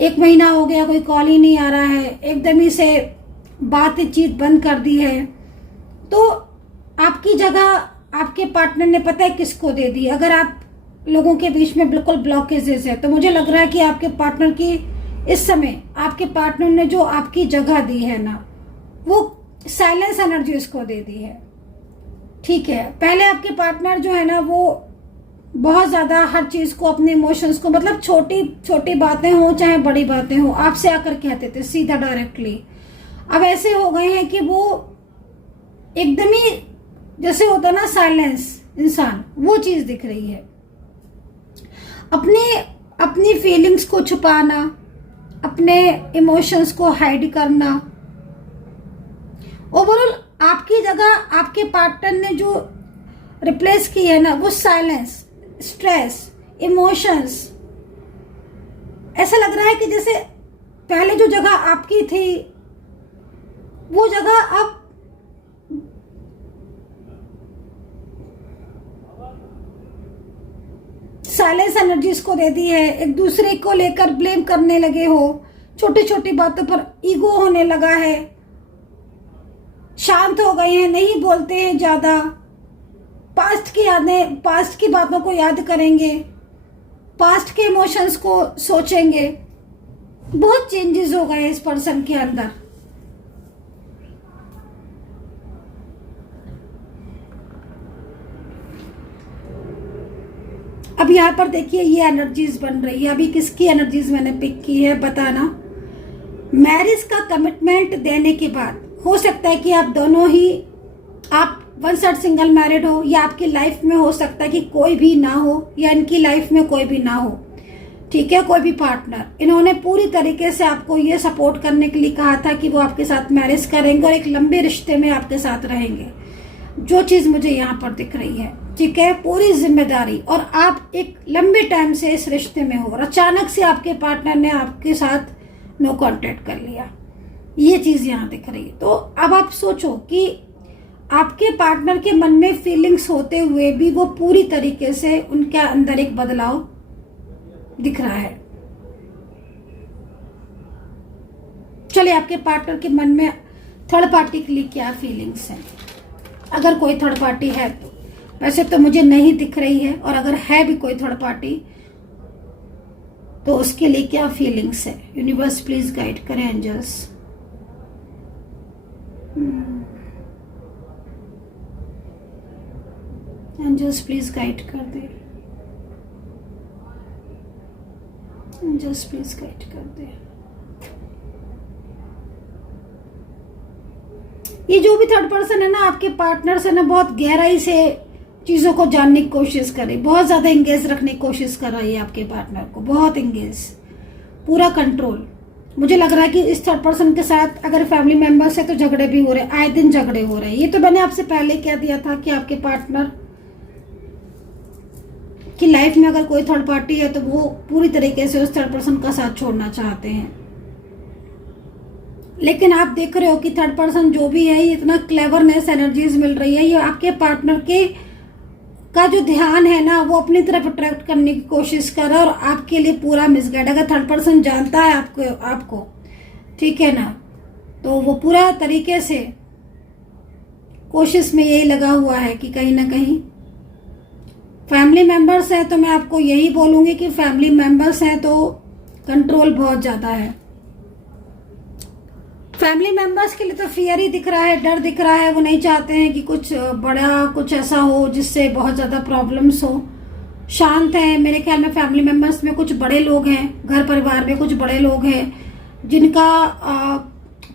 1 महीना हो गया कोई कॉल ही नहीं आ रहा है, एकदम ही से बातचीत बंद कर दी है, तो आपकी जगह आपके पार्टनर ने पता है किसको दे दी। अगर आप लोगों के बीच में बिल्कुल ब्लॉकेजेस है तो मुझे लग रहा है कि आपके पार्टनर की इस समय आपके पार्टनर ने जो आपकी जगह दी है ना वो साइलेंस एनर्जी उसको दे दी है। ठीक है, पहले आपके पार्टनर जो है ना वो बहुत ज्यादा हर चीज को, अपने इमोशंस को, मतलब छोटी छोटी बातें हो चाहे बड़ी बातें हो, आपसे आकर कहते थे सीधा डायरेक्टली। अब ऐसे हो गए हैं कि वो एकदम ही जैसे होता ना साइलेंस इंसान, वो चीज दिख रही है। अपनी फीलिंग्स को छुपाना, अपने इमोशंस को हाइड करना, ओवरऑल आपकी जगह आपके पार्टनर ने जो रिप्लेस की है ना वो साइलेंस, स्ट्रेस, इमोशंस। ऐसा लग रहा है कि जैसे पहले जो जगह आपकी थी वो जगह अब साइलेंस एनर्जीज को दे दी है। एक दूसरे को लेकर ब्लेम करने लगे हो, छोटी छोटी बातों पर ईगो होने लगा है, शांत हो गए हैं, नहीं बोलते हैं ज्यादा, पास्ट की यादें, पास्ट की बातों को याद करेंगे, पास्ट के इमोशंस को सोचेंगे। बहुत चेंजेस हो गए इस पर्सन के अंदर। अब यहाँ पर देखिए ये एनर्जीज बन रही है। अभी किसकी एनर्जीज मैंने पिक की है बताना। मैरिज का कमिटमेंट देने के बाद हो सकता है कि आप दोनों ही, आप वन साइड सिंगल मैरिड हो या आपकी लाइफ में हो सकता है कि कोई भी ना हो या इनकी लाइफ में कोई भी ना हो। ठीक है, कोई भी पार्टनर, इन्होंने पूरी तरीके से आपको ये सपोर्ट करने के लिए कहा था कि वो आपके साथ मैरिज करेंगे और एक लंबे रिश्ते में आपके साथ रहेंगे, जो चीज मुझे यहाँ पर दिख रही है। ठीक है, पूरी जिम्मेदारी, और आप एक लंबे टाइम से इस रिश्ते में हो और अचानक से आपके पार्टनर ने आपके साथ नो कांटेक्ट कर लिया, ये चीज यहाँ दिख रही है। तो अब आप सोचो कि आपके पार्टनर के मन में फीलिंग्स होते हुए भी वो पूरी तरीके से उनके अंदर एक बदलाव दिख रहा है। चलिए, आपके पार्टनर के मन में थर्ड पार्टी के लिए क्या फीलिंग्स हैं, अगर कोई थर्ड पार्टी है तो। वैसे तो मुझे नहीं दिख रही है, और अगर है भी कोई थर्ड पार्टी तो उसके लिए क्या फीलिंग्स है। यूनिवर्स प्लीज गाइड करें एंजल्स। एंजल्स प्लीज गाइड कर दे, एंजल्स प्लीज गाइड कर दे। ये जो भी थर्ड पर्सन है ना आपके पार्टनर से ना बहुत गहराई से चीजों को जानने की कोशिश कर रही, बहुत ज्यादा एंगेज रखने की कोशिश कर रही है आपके पार्टनर को, बहुत एंगेज, पूरा कंट्रोल। मुझे लग रहा है कि इस थर्ड पर्सन के साथ अगर फैमिली मेंबर्स है तो झगड़े भी हो रहे हैं, आए दिन झगड़े हो रहे हैं। ये तो मैंने आपसे पहले कह दिया था कि आपके पार्टनर की लाइफ में अगर कोई थर्ड पार्टी है तो वो पूरी तरीके से उस थर्ड पर्सन का साथ छोड़ना चाहते हैं। लेकिन आप देख रहे हो कि थर्ड पर्सन जो भी है, ये इतना क्लेवरनेस एनर्जीज मिल रही है, ये आपके पार्टनर के का जो ध्यान है ना वो अपनी तरफ अट्रैक्ट करने की कोशिश कर रहा है और आपके लिए पूरा मिसगाइड। अगर थर्ड पर्सन जानता है आपको ठीक है ना, तो वो पूरा तरीके से कोशिश में यही लगा हुआ है कि कहीं ना कहीं फैमिली मेंबर्स हैं तो मैं आपको यही बोलूंगी कि फैमिली मेंबर्स हैं तो कंट्रोल बहुत ज्यादा है। फैमिली मेंबर्स के लिए तो फियर ही दिख रहा है, डर दिख रहा है। वो नहीं चाहते हैं कि कुछ बड़ा कुछ ऐसा हो जिससे बहुत ज़्यादा प्रॉब्लम्स हो। शांत है। मेरे ख्याल में फैमिली मेंबर्स में कुछ बड़े लोग हैं, घर परिवार में कुछ बड़े लोग हैं जिनका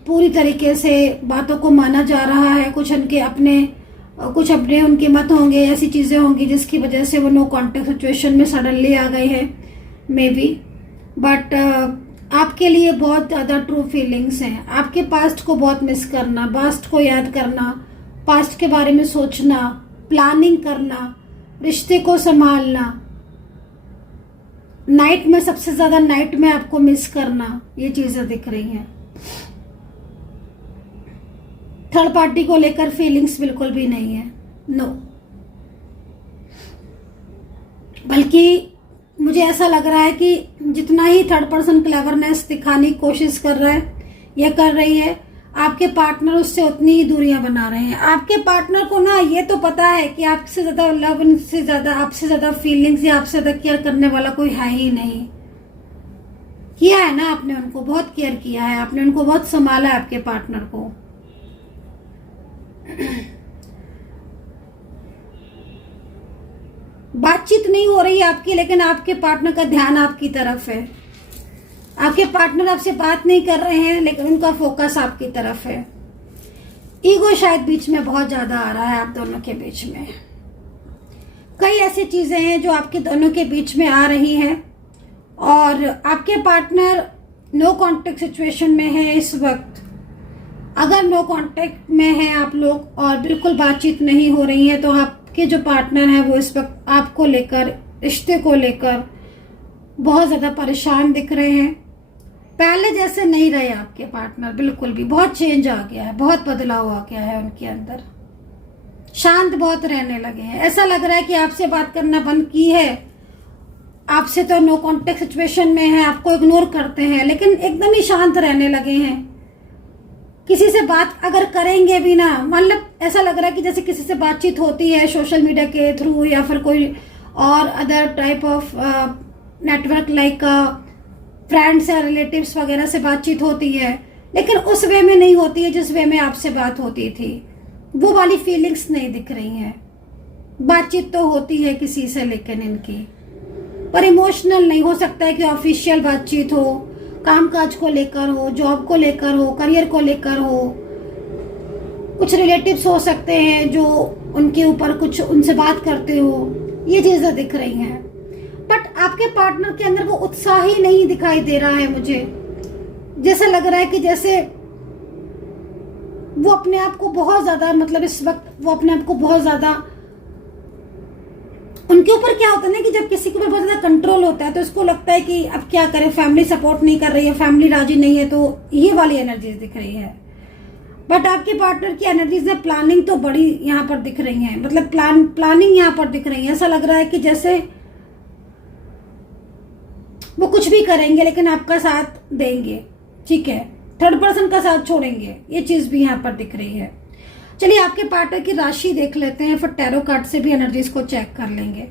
पूरी तरीके से बातों को माना जा रहा है। कुछ अपने उनके मत होंगे, ऐसी चीज़ें होंगी जिसकी वजह से वो नो कॉन्टेक्ट सिचुएशन में सडनली आ गए हैं मे बी। बट आपके लिए बहुत ज़्यादा ट्रू फीलिंग्स हैं। आपके पास्ट को बहुत मिस करना, पास्ट को याद करना, पास्ट के बारे में सोचना, प्लानिंग करना, रिश्ते को संभालना, नाइट में सबसे ज़्यादा नाइट में आपको मिस करना, ये चीज़ें दिख रही हैं। थर्ड पार्टी को लेकर फीलिंग्स बिल्कुल भी नहीं है, नो। बल्कि मुझे ऐसा लग रहा है कि जितना ही थर्ड पर्सन क्लेवरनेस दिखाने की कोशिश कर रहा है या कर रही है, आपके पार्टनर उससे उतनी ही दूरियां बना रहे हैं। आपके पार्टनर को ना ये तो पता है कि आपसे ज्यादा लव, इनसे ज्यादा, आपसे ज्यादा फीलिंग्स या आपसे ज्यादा केयर करने वाला कोई है ही नहीं। किया है ना आपने, उनको बहुत केयर किया है, आपने उनको बहुत संभाला है, आपके पार्टनर को। बातचीत नहीं हो रही है आपकी, लेकिन आपके पार्टनर का ध्यान आपकी तरफ है। आपके पार्टनर आपसे बात नहीं कर रहे हैं लेकिन उनका फोकस आपकी तरफ है। ईगो शायद बीच में बहुत ज्यादा आ रहा है आप दोनों के बीच में। कई ऐसी चीजें हैं जो आपके दोनों के बीच में आ रही हैं और आपके पार्टनर नो कांटेक्ट सिचुएशन में है इस वक्त। अगर नो कांटेक्ट में है आप लोग और बिल्कुल बातचीत नहीं हो रही है तो आपके जो पार्टनर है वो इस वक्त आपको लेकर, रिश्ते को लेकर बहुत ज्यादा परेशान दिख रहे हैं। पहले जैसे नहीं रहे आपके पार्टनर, बिल्कुल भी। बहुत चेंज आ गया है, बहुत बदलाव आ गया है उनके अंदर। शांत बहुत रहने लगे हैं। ऐसा लग रहा है कि आपसे बात करना बंद की है, आपसे तो नो कांटेक्ट सिचुएशन में है, आपको इग्नोर करते हैं, लेकिन एकदम ही शांत रहने लगे हैं। किसी से बात अगर करेंगे भी ना, मतलब ऐसा लग रहा है कि जैसे किसी से बातचीत होती है सोशल मीडिया के थ्रू या फिर कोई और other type of network like friends या रिलेटिव्स वगैरह से बातचीत होती है, लेकिन उस वे में नहीं होती है जिस वे में आपसे बात होती थी। वो वाली फीलिंग्स नहीं दिख रही हैं। बातचीत तो होती है किसी से, लेकिन इनकी पर इमोशनल नहीं। हो सकता है कि ऑफिशियल बातचीत हो, कामकाज को लेकर हो, जॉब को लेकर हो, करियर को लेकर हो। कुछ रिलेटिव्स हो सकते हैं जो उनके ऊपर कुछ उनसे बात करते हो, ये चीजें दिख रही हैं। बट आपके पार्टनर के अंदर वो उत्साह ही नहीं दिखाई दे रहा है मुझे। जैसे लग रहा है कि जैसे वो अपने आप को बहुत ज्यादा, मतलब इस वक्त वो अपने आप को बहुत ज्यादा, उनके ऊपर क्या होता है ना कि जब किसी के ऊपर बहुत ज्यादा कंट्रोल होता है तो उसको लगता है कि अब क्या करें, फैमिली सपोर्ट नहीं कर रही है, फैमिली राजी नहीं है, तो ये वाली एनर्जीज दिख रही है। बट आपके पार्टनर की एनर्जीज में प्लानिंग तो बड़ी यहाँ पर दिख रही है, मतलब प्लानिंग यहाँ पर दिख रही है। ऐसा लग रहा है कि जैसे वो कुछ भी करेंगे लेकिन आपका साथ देंगे, ठीक है, थर्ड पर्सन का साथ छोड़ेंगे, ये चीज भी यहाँ पर दिख रही है। चलिए आपके पार्टनर की राशि देख लेते हैं, फिर टैरो कार्ड से भी एनर्जीज को चेक कर लेंगे।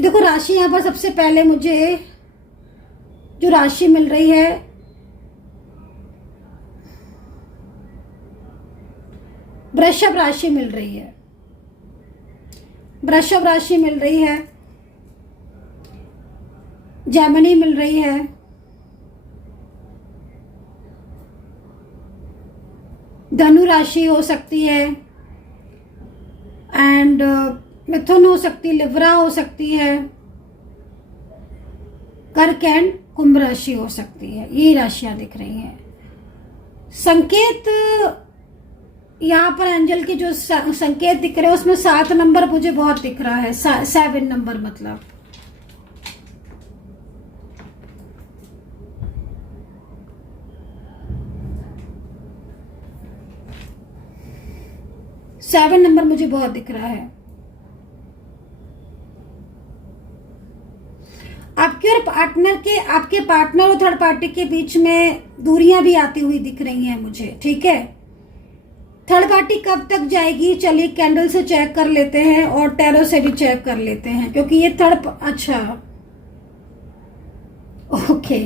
देखो राशि यहाँ पर सबसे पहले मुझे जो राशि मिल रही है, वृषभ राशि मिल रही है। वृषभ राशि मिल रही है, जेमिनी मिल रही है, धनु राशि हो सकती है, एंड मिथुन हो सकती है, लिब्रा हो सकती है, कर्क एंड कुंभ राशि हो सकती है। ये राशियां दिख रही हैं। संकेत यहाँ पर एंजल की जो संकेत दिख रहे हैं उसमें 7 नंबर मुझे बहुत दिख रहा है। 7 नंबर मतलब 7 नंबर मुझे बहुत दिख रहा है। आपके पार्टनर और थर्ड पार्टी के बीच में दूरियां भी आती हुई दिख रही हैं मुझे। ठीक है, थर्ड पार्टी कब तक जाएगी, चलिए कैंडल से चेक कर लेते हैं और टैरो से भी चेक कर लेते हैं, क्योंकि ये अच्छा ओके,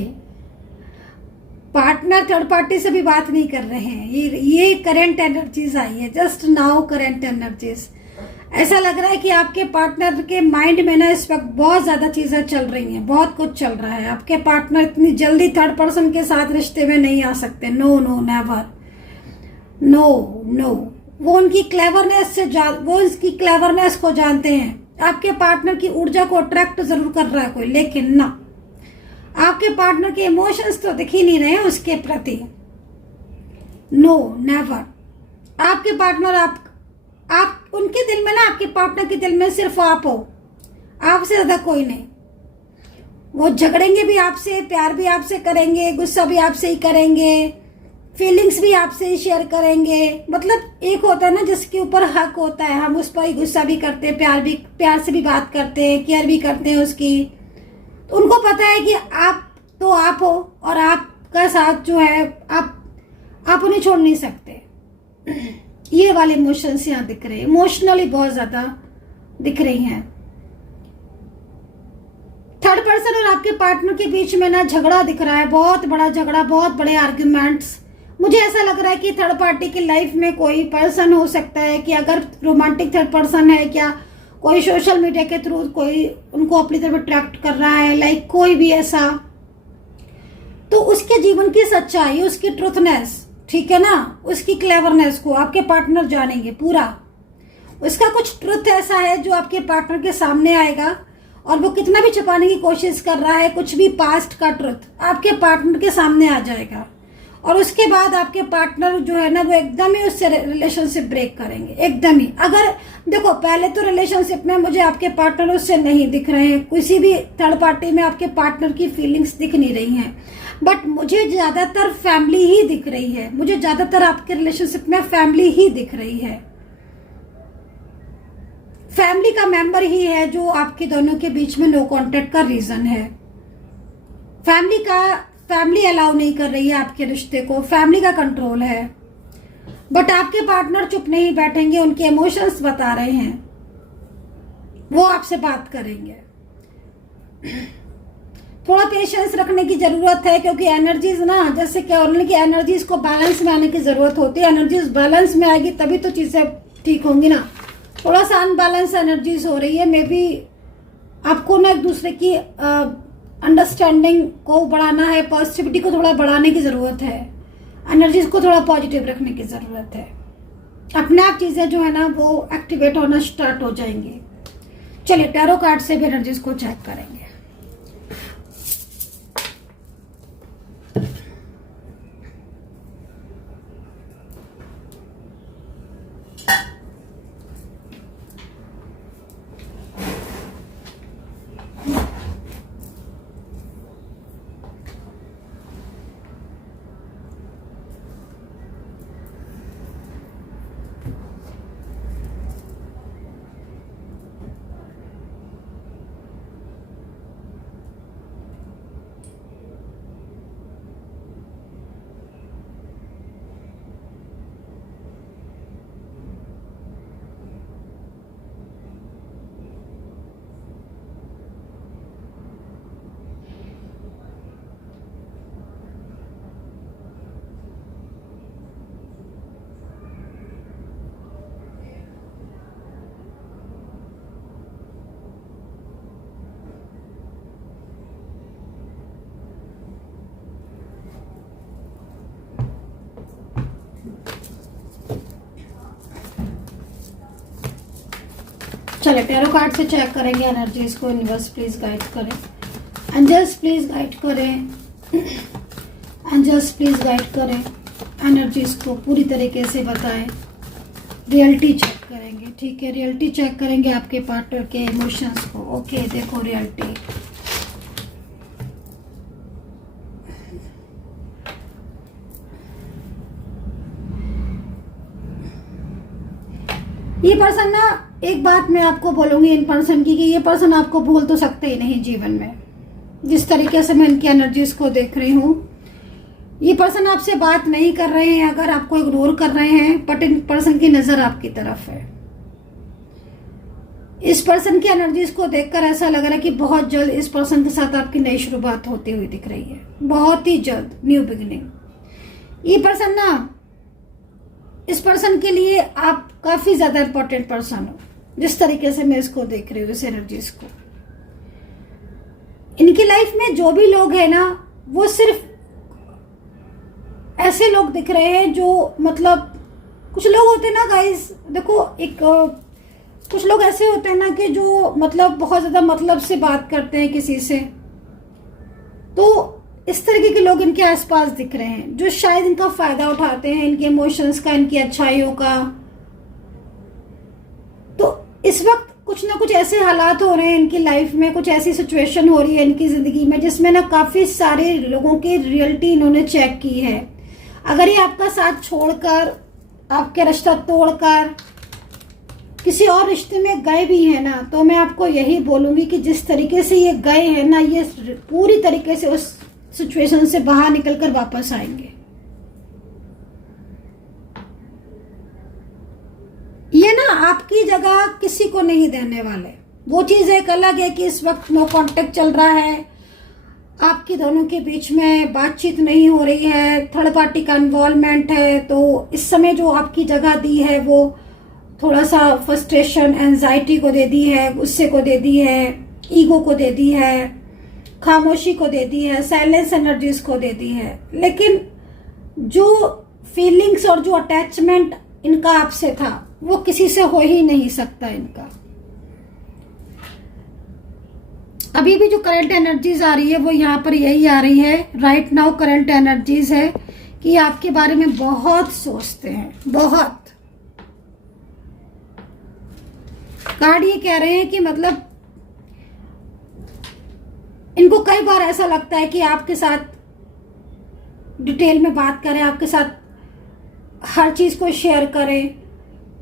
पार्टनर थर्ड पार्टी से भी बात नहीं कर रहे हैं। ये करंट एनर्जीज आई है, जस्ट नाउ करंट एनर्जीज। ऐसा लग रहा है कि आपके पार्टनर के माइंड में ना इस वक्त बहुत ज्यादा चीजें चल रही हैं, बहुत कुछ चल रहा है। आपके पार्टनर इतनी जल्दी थर्ड पर्सन के साथ रिश्ते में नहीं आ सकते। No no never, no no. वो उसकी क्लेवरनेस को जानते हैं। आपके पार्टनर की ऊर्जा को अट्रैक्ट जरूर कर रहा है कोई, लेकिन ना, आपके पार्टनर के इमोशंस तो दिख ही नहीं रहे हैं उसके प्रति। No never. आपके पार्टनर आप उनके दिल में ना, आपके पार्टनर के दिल में सिर्फ आप हो, आपसे ज्यादा कोई नहीं। वो झगड़ेंगे भी आपसे, प्यार भी आपसे करेंगे, गुस्सा भी आपसे ही करेंगे, फीलिंग्स भी आपसे ही शेयर करेंगे। मतलब एक होता है ना जिसके ऊपर हक होता है, हम उस पर ही गुस्सा भी करते हैं, प्यार से भी बात करते हैं, केयर भी करते हैं उसकी। तो उनको पता है कि आप हो और आपका साथ जो है आप उन्हें छोड़ नहीं सकते। ये वाले इमोशंस यहाँ दिख रहे हैं, इमोशनली बहुत ज्यादा दिख रही हैं। थर्ड पर्सन और आपके पार्टनर के बीच में ना झगड़ा दिख रहा है, बहुत बड़ा झगड़ा, बहुत बड़े आर्ग्यूमेंट्स। मुझे ऐसा लग रहा है कि थर्ड पार्टी की लाइफ में कोई पर्सन हो सकता है कि अगर रोमांटिक थर्ड पर्सन है, क्या कोई सोशल मीडिया के थ्रू कोई उनको अपनी तरफ अट्रैक्ट कर रहा है, लाइक कोई भी ऐसा, तो उसके जीवन की सच्चाई, उसकी ट्रूथनेस, ठीक है ना, उसकी क्लेवरनेस को आपके पार्टनर जानेंगे पूरा। उसका कुछ ट्रुथ ऐसा है जो आपके पार्टनर के सामने आएगा, और वो कितना भी छुपाने की कोशिश कर रहा है, कुछ भी पास्ट का ट्रुथ आपके पार्टनर के सामने आ जाएगा। और उसके बाद आपके पार्टनर जो है ना वो एकदम ही उससे रिलेशनशिप ब्रेक करेंगे, एकदम ही। अगर देखो, पहले तो रिलेशनशिप में मुझे आपके पार्टनर उससे नहीं दिख रहे हैं, किसी भी थर्ड पार्टी में आपके पार्टनर की फीलिंग्स दिख नहीं रही हैं, बट मुझे ज्यादातर फैमिली ही दिख रही है। मुझे ज्यादातर आपके रिलेशनशिप में फैमिली ही दिख रही है। फैमिली का मेंबर ही है जो आपके दोनों के बीच में नो कॉन्टेक्ट का रीजन है। फैमिली अलाउ नहीं कर रही है आपके रिश्ते को, फैमिली का कंट्रोल है। बट आपके पार्टनर चुप नहीं बैठेंगे, उनके इमोशंस बता रहे हैं, वो आपसे बात करेंगे। थोड़ा पेशेंस रखने की जरूरत है, क्योंकि एनर्जीज ना, जैसे क्या हो रहा है कि एनर्जीज को बैलेंस में आने की जरूरत होती है। एनर्जीज बैलेंस में आएगी तभी तो चीजें ठीक होंगी ना। थोड़ा सा अनबैलेंस एनर्जीज हो रही है। मे बी आपको ना एक दूसरे की अंडरस्टैंडिंग को बढ़ाना है, पॉजिटिविटी को थोड़ा बढ़ाने की जरूरत है, एनर्जीज को थोड़ा पॉजिटिव रखने की जरूरत है। अपने आप चीजें जो है ना वो एक्टिवेट होना स्टार्ट हो जाएंगी। चलिए टैरो कार्ड से भी एनर्जीज को चेक करेंगे। चले टैरो कार्ड से चेक करेंगे एनर्जीज को। यूनिवर्स प्लीज गाइड करें। एंजल्स प्लीज गाइड करें, एंजल्स प्लीज गाइड करें, एनर्जीज को पूरी तरीके से बताएं। रियलिटी चेक करेंगे, ठीक है, रियलिटी चेक करेंगे आपके पार्टनर के इमोशंस को। ओके, देखो रियलिटी। ये पर्सन ना, एक बात मैं आपको बोलूंगी इन पर्सन की, कि ये पर्सन आपको भूल तो सकते ही नहीं जीवन में। जिस तरीके से मैं इनकी एनर्जीज को देख रही हूँ, ये पर्सन आपसे बात नहीं कर रहे हैं, अगर आपको इग्नोर कर रहे हैं, बट इन पर्सन की नजर आपकी तरफ है। इस पर्सन की एनर्जीज को देखकर ऐसा लग रहा है कि बहुत जल्द इस पर्सन के साथ आपकी नई शुरुआत होती हुई दिख रही है, बहुत ही जल्द, न्यू बिगिनिंग। ये पर्सन ना, इस पर्सन के लिए आप काफी ज्यादा इंपॉर्टेंट पर्सन हो, जिस तरीके से मैं इसको देख रही हूँ, इस एनर्जीज को। इनकी लाइफ में जो भी लोग हैं ना, वो सिर्फ ऐसे लोग दिख रहे हैं जो, मतलब कुछ लोग होते हैं ना गाइस, देखो एक कुछ लोग ऐसे होते हैं ना कि जो मतलब बहुत ज्यादा मतलब से बात करते हैं किसी से, तो इस तरीके के लोग इनके आसपास दिख रहे हैं, जो शायद इनका फायदा उठाते हैं, इनके इमोशंस का, इनकी अच्छाइयों का। तो इस वक्त कुछ ना कुछ ऐसे हालात हो रहे हैं इनकी लाइफ में, कुछ ऐसी सिचुएशन हो रही है इनकी जिंदगी में, जिसमें ना काफी सारे लोगों की रियलिटी इन्होंने चेक की है। अगर ये आपका साथ छोड़कर, आपके रिश्ता तोड़कर किसी और रिश्ते में गए भी हैं ना, तो मैं आपको यही बोलूंगी कि जिस तरीके से ये गए हैं ना, ये पूरी तरीके से उस सिचुएशन से बाहर निकलकर वापस आएंगे। ये ना आपकी जगह किसी को नहीं देने वाले। वो चीज एक अलग है कि इस वक्त नो कांटेक्ट चल रहा है, आपकी दोनों के बीच में बातचीत नहीं हो रही है, थर्ड पार्टी का इन्वॉल्वमेंट है, तो इस समय जो आपकी जगह दी है वो थोड़ा सा फ्रस्ट्रेशन, एंजाइटी को दे दी है, गुस्से को दे दी है, ईगो को दे दी है, खामोशी को दे दी है, साइलेंस एनर्जीज को दे दी है। लेकिन जो फीलिंग्स और जो अटैचमेंट इनका आपसे था, वो किसी से हो ही नहीं सकता इनका। अभी भी जो करंट एनर्जीज आ रही है वो यहाँ पर यही आ रही है, राइट नाउ करंट एनर्जीज है कि आपके बारे में बहुत सोचते हैं, बहुत। कार्ड ये कह रहे हैं कि मतलब इनको कई बार ऐसा लगता है कि आपके साथ डिटेल में बात करें, आपके साथ हर चीज को शेयर करें।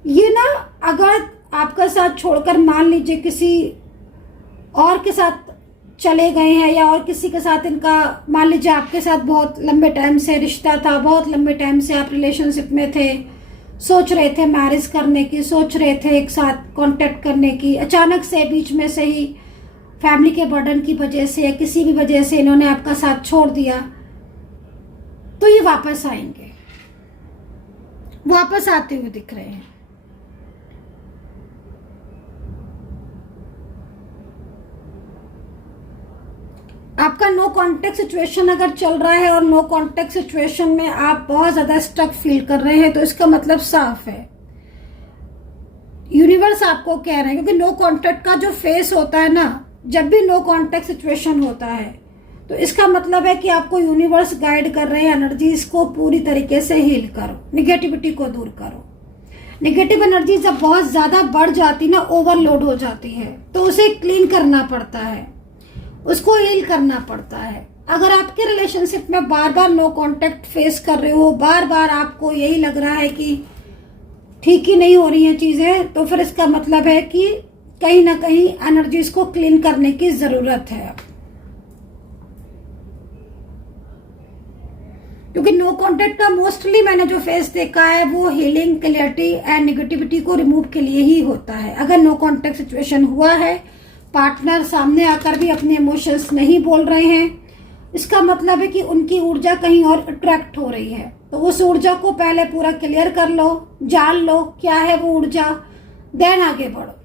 ये ना, अगर आपका साथ छोड़कर मान लीजिए किसी और के साथ चले गए हैं, या और किसी के साथ इनका, मान लीजिए आपके साथ बहुत लंबे टाइम से रिश्ता था, बहुत लंबे टाइम से आप रिलेशनशिप में थे, सोच रहे थे मैरिज करने की, सोच रहे थे एक साथ कांटेक्ट करने की, अचानक से बीच में से ही फैमिली के बर्डन की वजह से या किसी भी वजह से इन्होंने आपका साथ छोड़ दिया, तो ये वापस आएंगे, वापस आते हुए दिख रहे हैं। आपका नो कांटेक्ट सिचुएशन अगर चल रहा है और नो कांटेक्ट सिचुएशन में आप बहुत ज्यादा स्टक फील कर रहे हैं, तो इसका मतलब साफ है, यूनिवर्स आपको कह रहे हैं, क्योंकि नो कांटेक्ट का जो फेस होता है ना, जब भी नो कांटेक्ट सिचुएशन होता है, तो इसका मतलब है कि आपको यूनिवर्स गाइड कर रहे हैं, एनर्जीज को पूरी तरीके से हील करो, निगेटिविटी को दूर करो। निगेटिव एनर्जी जब बहुत ज्यादा बढ़ जाती ना, ओवरलोड हो जाती है, तो उसे क्लीन करना पड़ता है, उसको हील करना पड़ता है। अगर आपके रिलेशनशिप में बार बार नो कांटेक्ट फेस कर रहे हो, बार बार आपको यही लग रहा है कि ठीक ही नहीं हो रही हैं चीजें, तो फिर इसका मतलब है कि कहीं ना कहीं एनर्जीज को क्लीन करने की जरूरत है। क्योंकि नो कांटेक्ट का मोस्टली मैंने जो फेस देखा है वो हीलिंग, क्लियरिटी एंड नेगेटिविटी को रिमूव के लिए ही होता है। अगर नो कांटेक्ट सिचुएशन हुआ है, पार्टनर सामने आकर भी अपने इमोशंस नहीं बोल रहे हैं, इसका मतलब है कि उनकी ऊर्जा कहीं और अट्रैक्ट हो रही है। तो उस ऊर्जा को पहले पूरा क्लियर कर लो, जान लो क्या है वो ऊर्जा, देन आगे बढ़ो।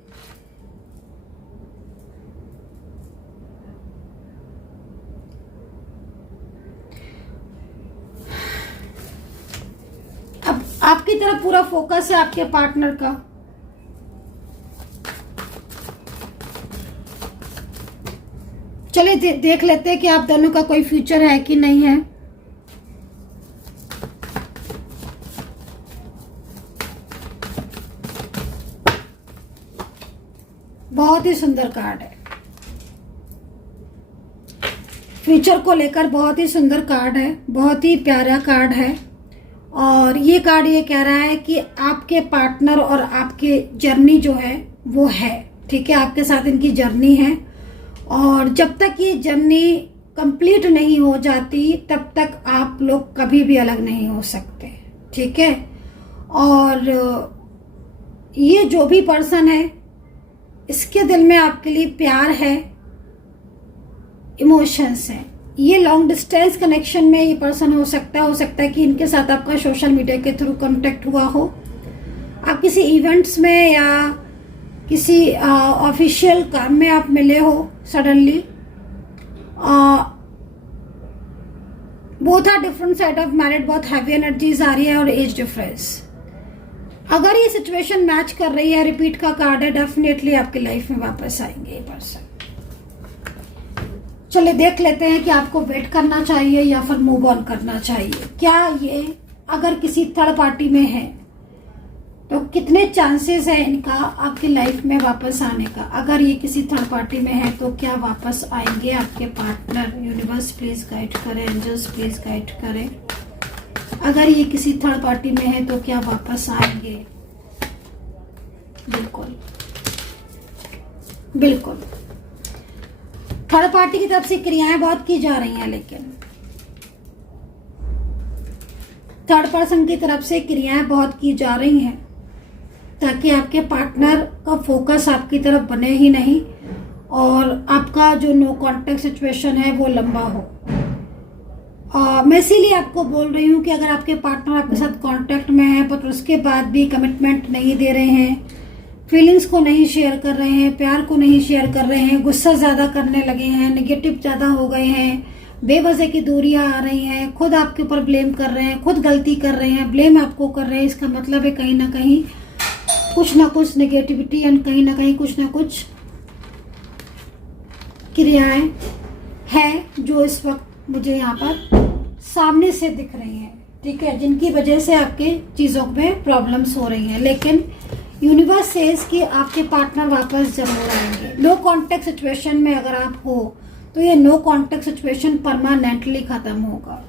अब आपकी तरफ पूरा फोकस है आपके पार्टनर का। चलिए देख लेते हैं कि आप दोनों का कोई फ्यूचर है कि नहीं है। बहुत ही सुंदर कार्ड है, फ्यूचर को लेकर बहुत ही सुंदर कार्ड है, बहुत ही प्यारा कार्ड है। और ये कार्ड ये कह रहा है कि आपके पार्टनर और आपके जर्नी जो है वो है, ठीक है, आपके साथ इनकी जर्नी है। और जब तक ये जर्नी कंप्लीट नहीं हो जाती तब तक आप लोग कभी भी अलग नहीं हो सकते, ठीक है। और ये जो भी पर्सन है इसके दिल में आपके लिए प्यार है, इमोशंस है। ये लॉन्ग डिस्टेंस कनेक्शन में ये पर्सन हो सकता है कि इनके साथ आपका सोशल मीडिया के थ्रू कांटेक्ट हुआ हो, आप किसी इवेंट्स में या किसी ऑफिशियल काम में आप मिले हो suddenly. Both are different side of married, बहुत हैवी एनर्जीज आ रही है और एज डिफरेंस। अगर ये सिचुएशन मैच कर रही है, रिपीट का कार्ड है, डेफिनेटली आपकी लाइफ में वापस आएंगे ये पर्सन। चलिए देख लेते हैं कि आपको वेट करना चाहिए या फिर मूव ऑन करना चाहिए। क्या ये अगर किसी थर्ड पार्टी में है तो कितने चांसेस है इनका आपकी लाइफ में वापस आने का। अगर ये किसी थर्ड पार्टी में है तो क्या वापस आएंगे आपके पार्टनर। यूनिवर्स प्लीज गाइड करें, एंजल्स प्लीज गाइड करें। अगर ये किसी थर्ड पार्टी में है तो क्या वापस आएंगे। बिल्कुल बिल्कुल, थर्ड पार्टी की तरफ से क्रियाएं बहुत की जा रही हैं, लेकिन थर्ड पर्सन की तरफ से क्रियाएं बहुत की जा रही हैं ताकि आपके पार्टनर का फोकस आपकी तरफ बने ही नहीं और आपका जो नो कांटेक्ट सिचुएशन है वो लंबा हो। मैं इसीलिए आपको बोल रही हूँ कि अगर आपके पार्टनर आपके साथ कांटेक्ट में है पर उसके बाद भी कमिटमेंट नहीं दे रहे हैं, फीलिंग्स को नहीं शेयर कर रहे हैं, प्यार को नहीं शेयर कर रहे हैं, गुस्सा ज़्यादा करने लगे हैं, नेगेटिव ज़्यादा हो गए हैं, बेवजह की दूरियां आ रही हैं, खुद आपके ऊपर ब्लेम कर रहे हैं, खुद गलती कर रहे हैं, ब्लेम आपको कर रहे हैं, इसका मतलब है कहीं ना कहीं कुछ ना कुछ नेगेटिविटी एंड कहीं ना कहीं कुछ ना कुछ क्रियाएं हैं जो इस वक्त मुझे यहाँ पर सामने से दिख रही हैं, ठीक है, जिनकी वजह से आपके चीज़ों में प्रॉब्लम्स हो रही हैं। लेकिन यूनिवर्स सेज कि आपके पार्टनर वापस जरूर आएंगे। नो कांटेक्ट सिचुएशन में अगर आप हो तो ये नो कांटेक्ट सिचुएशन परमानेंटली खत्म होगा।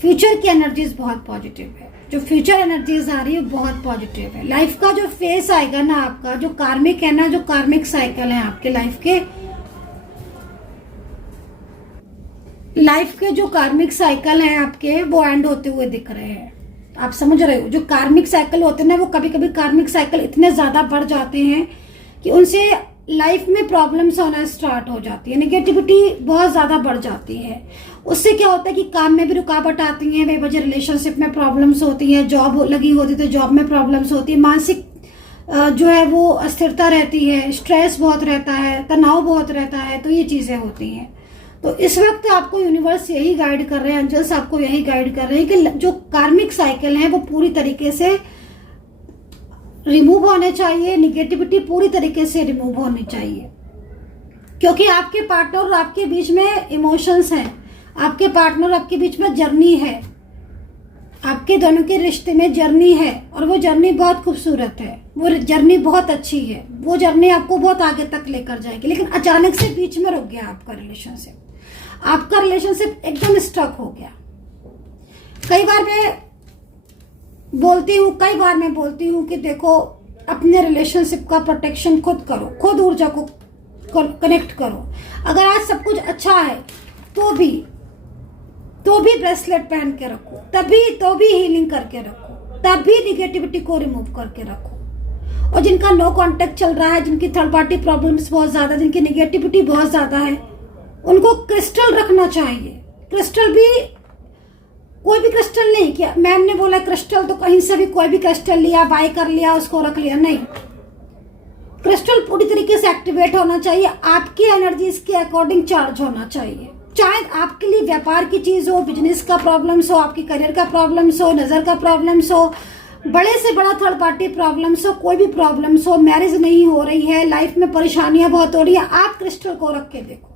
फ्यूचर की एनर्जीज बहुत पॉजिटिव है, जो फ्यूचर एनर्जीज आ रही है बहुत पॉजिटिव है। लाइफ का जो फेस आएगा ना, आपका जो कार्मिक है ना, जो कार्मिक साइकिल है आपके लाइफ के जो कार्मिक साइकिल हैं आपके वो एंड होते हुए दिख रहे हैं। आप समझ रहे हो, जो कार्मिक साइकिल होते हैं ना, वो कभी कभी कार्मिक साइकिल इतने ज्यादा बढ़ जाते हैं कि उनसे लाइफ में प्रॉब्लम्स होना स्टार्ट हो जाती है, नेगेटिविटी बहुत ज्यादा बढ़ जाती है। उससे क्या होता है कि काम में भी रुकावट आती है, बेवजह रिलेशनशिप में प्रॉब्लम्स होती है, जॉब लगी होती तो जॉब में प्रॉब्लम्स होती है, मानसिक जो है वो अस्थिरता रहती है, स्ट्रेस बहुत रहता है, तनाव बहुत रहता है, तो ये चीजें होती हैं। तो इस वक्त आपको यूनिवर्स यही गाइड कर रहे हैं, एंजल्स आपको यही गाइड कर रहे हैं कि जो कार्मिक साइकिल है वो पूरी तरीके से रिमूव होने चाहिए, निगेटिविटी पूरी तरीके से रिमूव होनी चाहिए, क्योंकि आपके पार्टनर और आपके बीच में इमोशंस हैं, आपके पार्टनर और आपके बीच में जर्नी है, आपके दोनों के रिश्ते में जर्नी है और वो जर्नी बहुत खूबसूरत है, वो जर्नी बहुत अच्छी है, वो जर्नी आपको बहुत आगे तक लेकर जाएगी। लेकिन अचानक से बीच में रुक गया आपका रिलेशनशिप एकदम स्टक हो गया। कई बार मैं बोलती हूँ कि देखो, अपने रिलेशनशिप का प्रोटेक्शन खुद करो, खुद ऊर्जा को कनेक्ट करो। अगर आज सब कुछ अच्छा है तो भी ब्रेसलेट पहन के रखो, तो भी हीलिंग करके रखो, तभी निगेटिविटी को रिमूव करके रखो। और जिनका नो कांटेक्ट चल रहा है, जिनकी थर्ड पार्टी प्रॉब्लम्स बहुत ज्यादा, जिनकी निगेटिविटी बहुत ज्यादा है, उनको क्रिस्टल रखना चाहिए। क्रिस्टल भी कोई भी क्रिस्टल नहीं, किया मैम ने बोला क्रिस्टल तो कहीं से भी कोई भी क्रिस्टल लिया, बाय कर लिया, उसको रख लिया, नहीं। क्रिस्टल पूरी तरीके से एक्टिवेट होना चाहिए, आपकी एनर्जीज के अकॉर्डिंग चार्ज होना चाहिए। चाहे आपके लिए व्यापार की चीज हो, बिजनेस का प्रॉब्लम्स हो, आपकी करियर का प्रॉब्लम्स हो, नजर का प्रॉब्लम्स हो, बड़े से बड़ा थर्ड पार्टी प्रॉब्लम्स हो, कोई भी प्रॉब्लम्स हो, मैरिज नहीं हो रही है, लाइफ में परेशानियां बहुत हो रही है, आप क्रिस्टल को रख के देखो,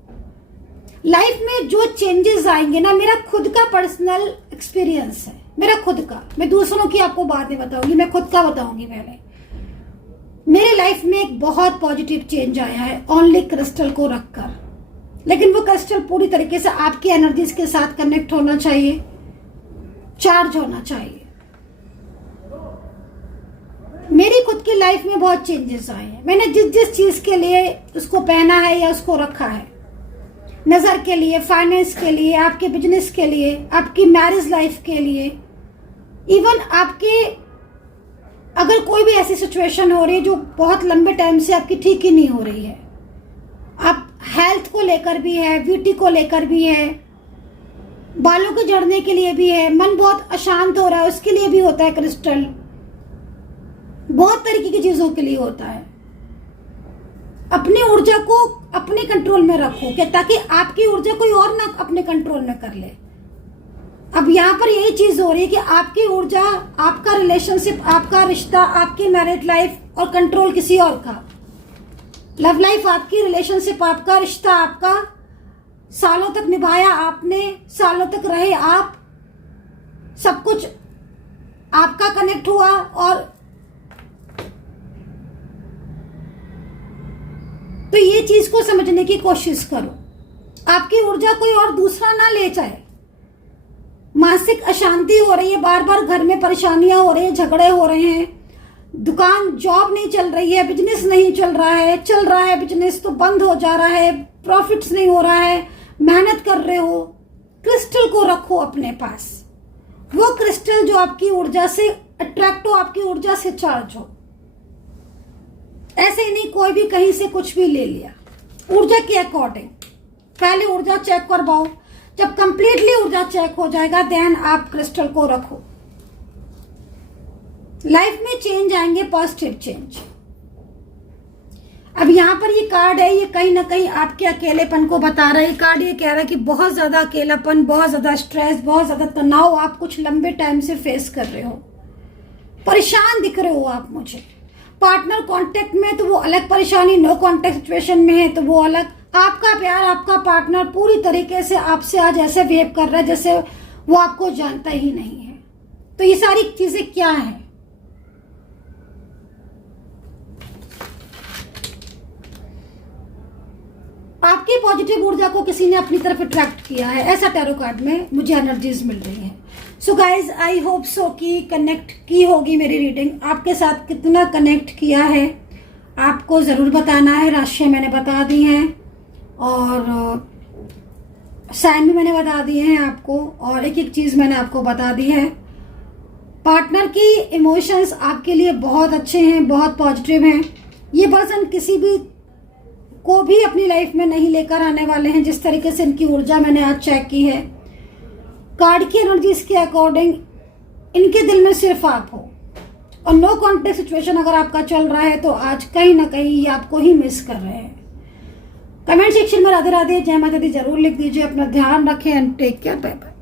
लाइफ में जो चेंजेस आएंगे ना, मेरा खुद का पर्सनल एक्सपीरियंस है, मेरा खुद का, मैं दूसरों की आपको बात नहीं बताऊंगी, मैं खुद का बताऊंगी। पहले मेरे लाइफ में एक बहुत पॉजिटिव चेंज आया है ओनली क्रिस्टल को रखकर, लेकिन वो क्रिस्टल पूरी तरीके से आपकी एनर्जीज के साथ कनेक्ट होना चाहिए, चार्ज होना चाहिए। मेरी खुद की लाइफ में बहुत चेंजेस आए हैं। मैंने जिस जिस चीज के लिए उसको पहना है या उसको रखा है, नजर के लिए, फाइनेंस के लिए, आपके बिजनेस के लिए, आपकी मैरिज लाइफ के लिए, इवन आपके अगर कोई भी ऐसी सिचुएशन हो रही है जो बहुत लंबे टाइम से आपकी ठीक ही नहीं हो रही है, आप हेल्थ को लेकर भी है, ब्यूटी को लेकर भी है, बालों के झड़ने के लिए भी है, मन बहुत अशांत हो रहा है उसके लिए भी होता है क्रिस्टल, बहुत तरीके की चीजों के लिए होता है। अपनी ऊर्जा को अपने कंट्रोल में रखो, क्या ताकि आपकी ऊर्जा कोई और ना अपने कंट्रोल में कर ले। अब यहाँ पर यही चीज हो रही है कि आपकी ऊर्जा, आपका रिलेशनशिप, आपका रिश्ता, आपकी मैरिड लाइफ और कंट्रोल किसी और का, लव लाइफ आपकी, रिलेशनशिप आपका, रिश्ता आपका, सालों तक निभाया आपने, सालों तक रहे आप, सब कुछ आपका कनेक्ट हुआ। और तो ये चीज को समझने की कोशिश करो, आपकी ऊर्जा कोई और दूसरा ना ले जाए। मानसिक अशांति हो रही है, बार बार घर में परेशानियां हो रही है, झगड़े हो रहे हैं, दुकान जॉब नहीं चल रही है, बिजनेस नहीं चल रहा है बिजनेस तो बंद हो जा रहा है, प्रॉफिट्स नहीं हो रहा है, मेहनत कर रहे हो, क्रिस्टल को रखो अपने पास। वो क्रिस्टल जो आपकी ऊर्जा से अट्रैक्ट हो, आपकी ऊर्जा से चार्ज हो। ऐसे ही नहीं कोई भी कहीं से कुछ भी ले लिया, ऊर्जा के अकॉर्डिंग पहले ऊर्जा चेक करवाओ। जब कंप्लीटली ऊर्जा चेक हो जाएगा देन आप क्रिस्टल को रखो। लाइफ में चेंज आएंगे, पॉजिटिव चेंज। अब यहाँ पर ये कार्ड है, ये कहीं ना कहीं आपके अकेलेपन को बता रहा है। ये कार्ड ये कह रहा है कि बहुत ज्यादा अकेलापन, बहुत ज्यादा स्ट्रेस, बहुत ज्यादा तनाव आप कुछ लंबे टाइम से फेस कर रहे हो, परेशान दिख रहे हो आप मुझे। पार्टनर कांटेक्ट में तो वो अलग परेशानी, नो कांटेक्ट सिचुएशन में है तो वो अलग। आपका प्यार, आपका पार्टनर पूरी तरीके से आपसे आज ऐसे बिहेव कर रहा है जैसे वो आपको जानता ही नहीं है। तो ये सारी चीजें क्या है? आपकी पॉजिटिव ऊर्जा को किसी ने अपनी तरफ अट्रैक्ट किया है, ऐसा टैरो कार्ड में मुझे एनर्जीज मिल रही है। So guys, I hope so कि कनेक्ट की होगी मेरी रीडिंग, आपके साथ कितना कनेक्ट किया है आपको जरूर बताना है। राशियां मैंने बता दी हैं और साइन भी मैंने बता दिए हैं आपको, और एक एक चीज मैंने आपको बता दी है। पार्टनर की इमोशंस आपके लिए बहुत अच्छे हैं, बहुत पॉजिटिव हैं। ये पर्सन किसी भी को भी अपनी लाइफ में नहीं लेकर आने वाले हैं, जिस तरीके से इनकी ऊर्जा मैंने आज चेक की है। कार्ड की एनर्जीज के अकॉर्डिंग इनके दिल में सिर्फ आप हो, और नो कॉन्टेक्ट सिचुएशन अगर आपका चल रहा है तो आज कहीं ना कहीं ये आपको ही मिस कर रहे हैं। कमेंट सेक्शन में राधे राधे, जय माता दी जरूर लिख दीजिए। अपना ध्यान रखें and take care, bye bye.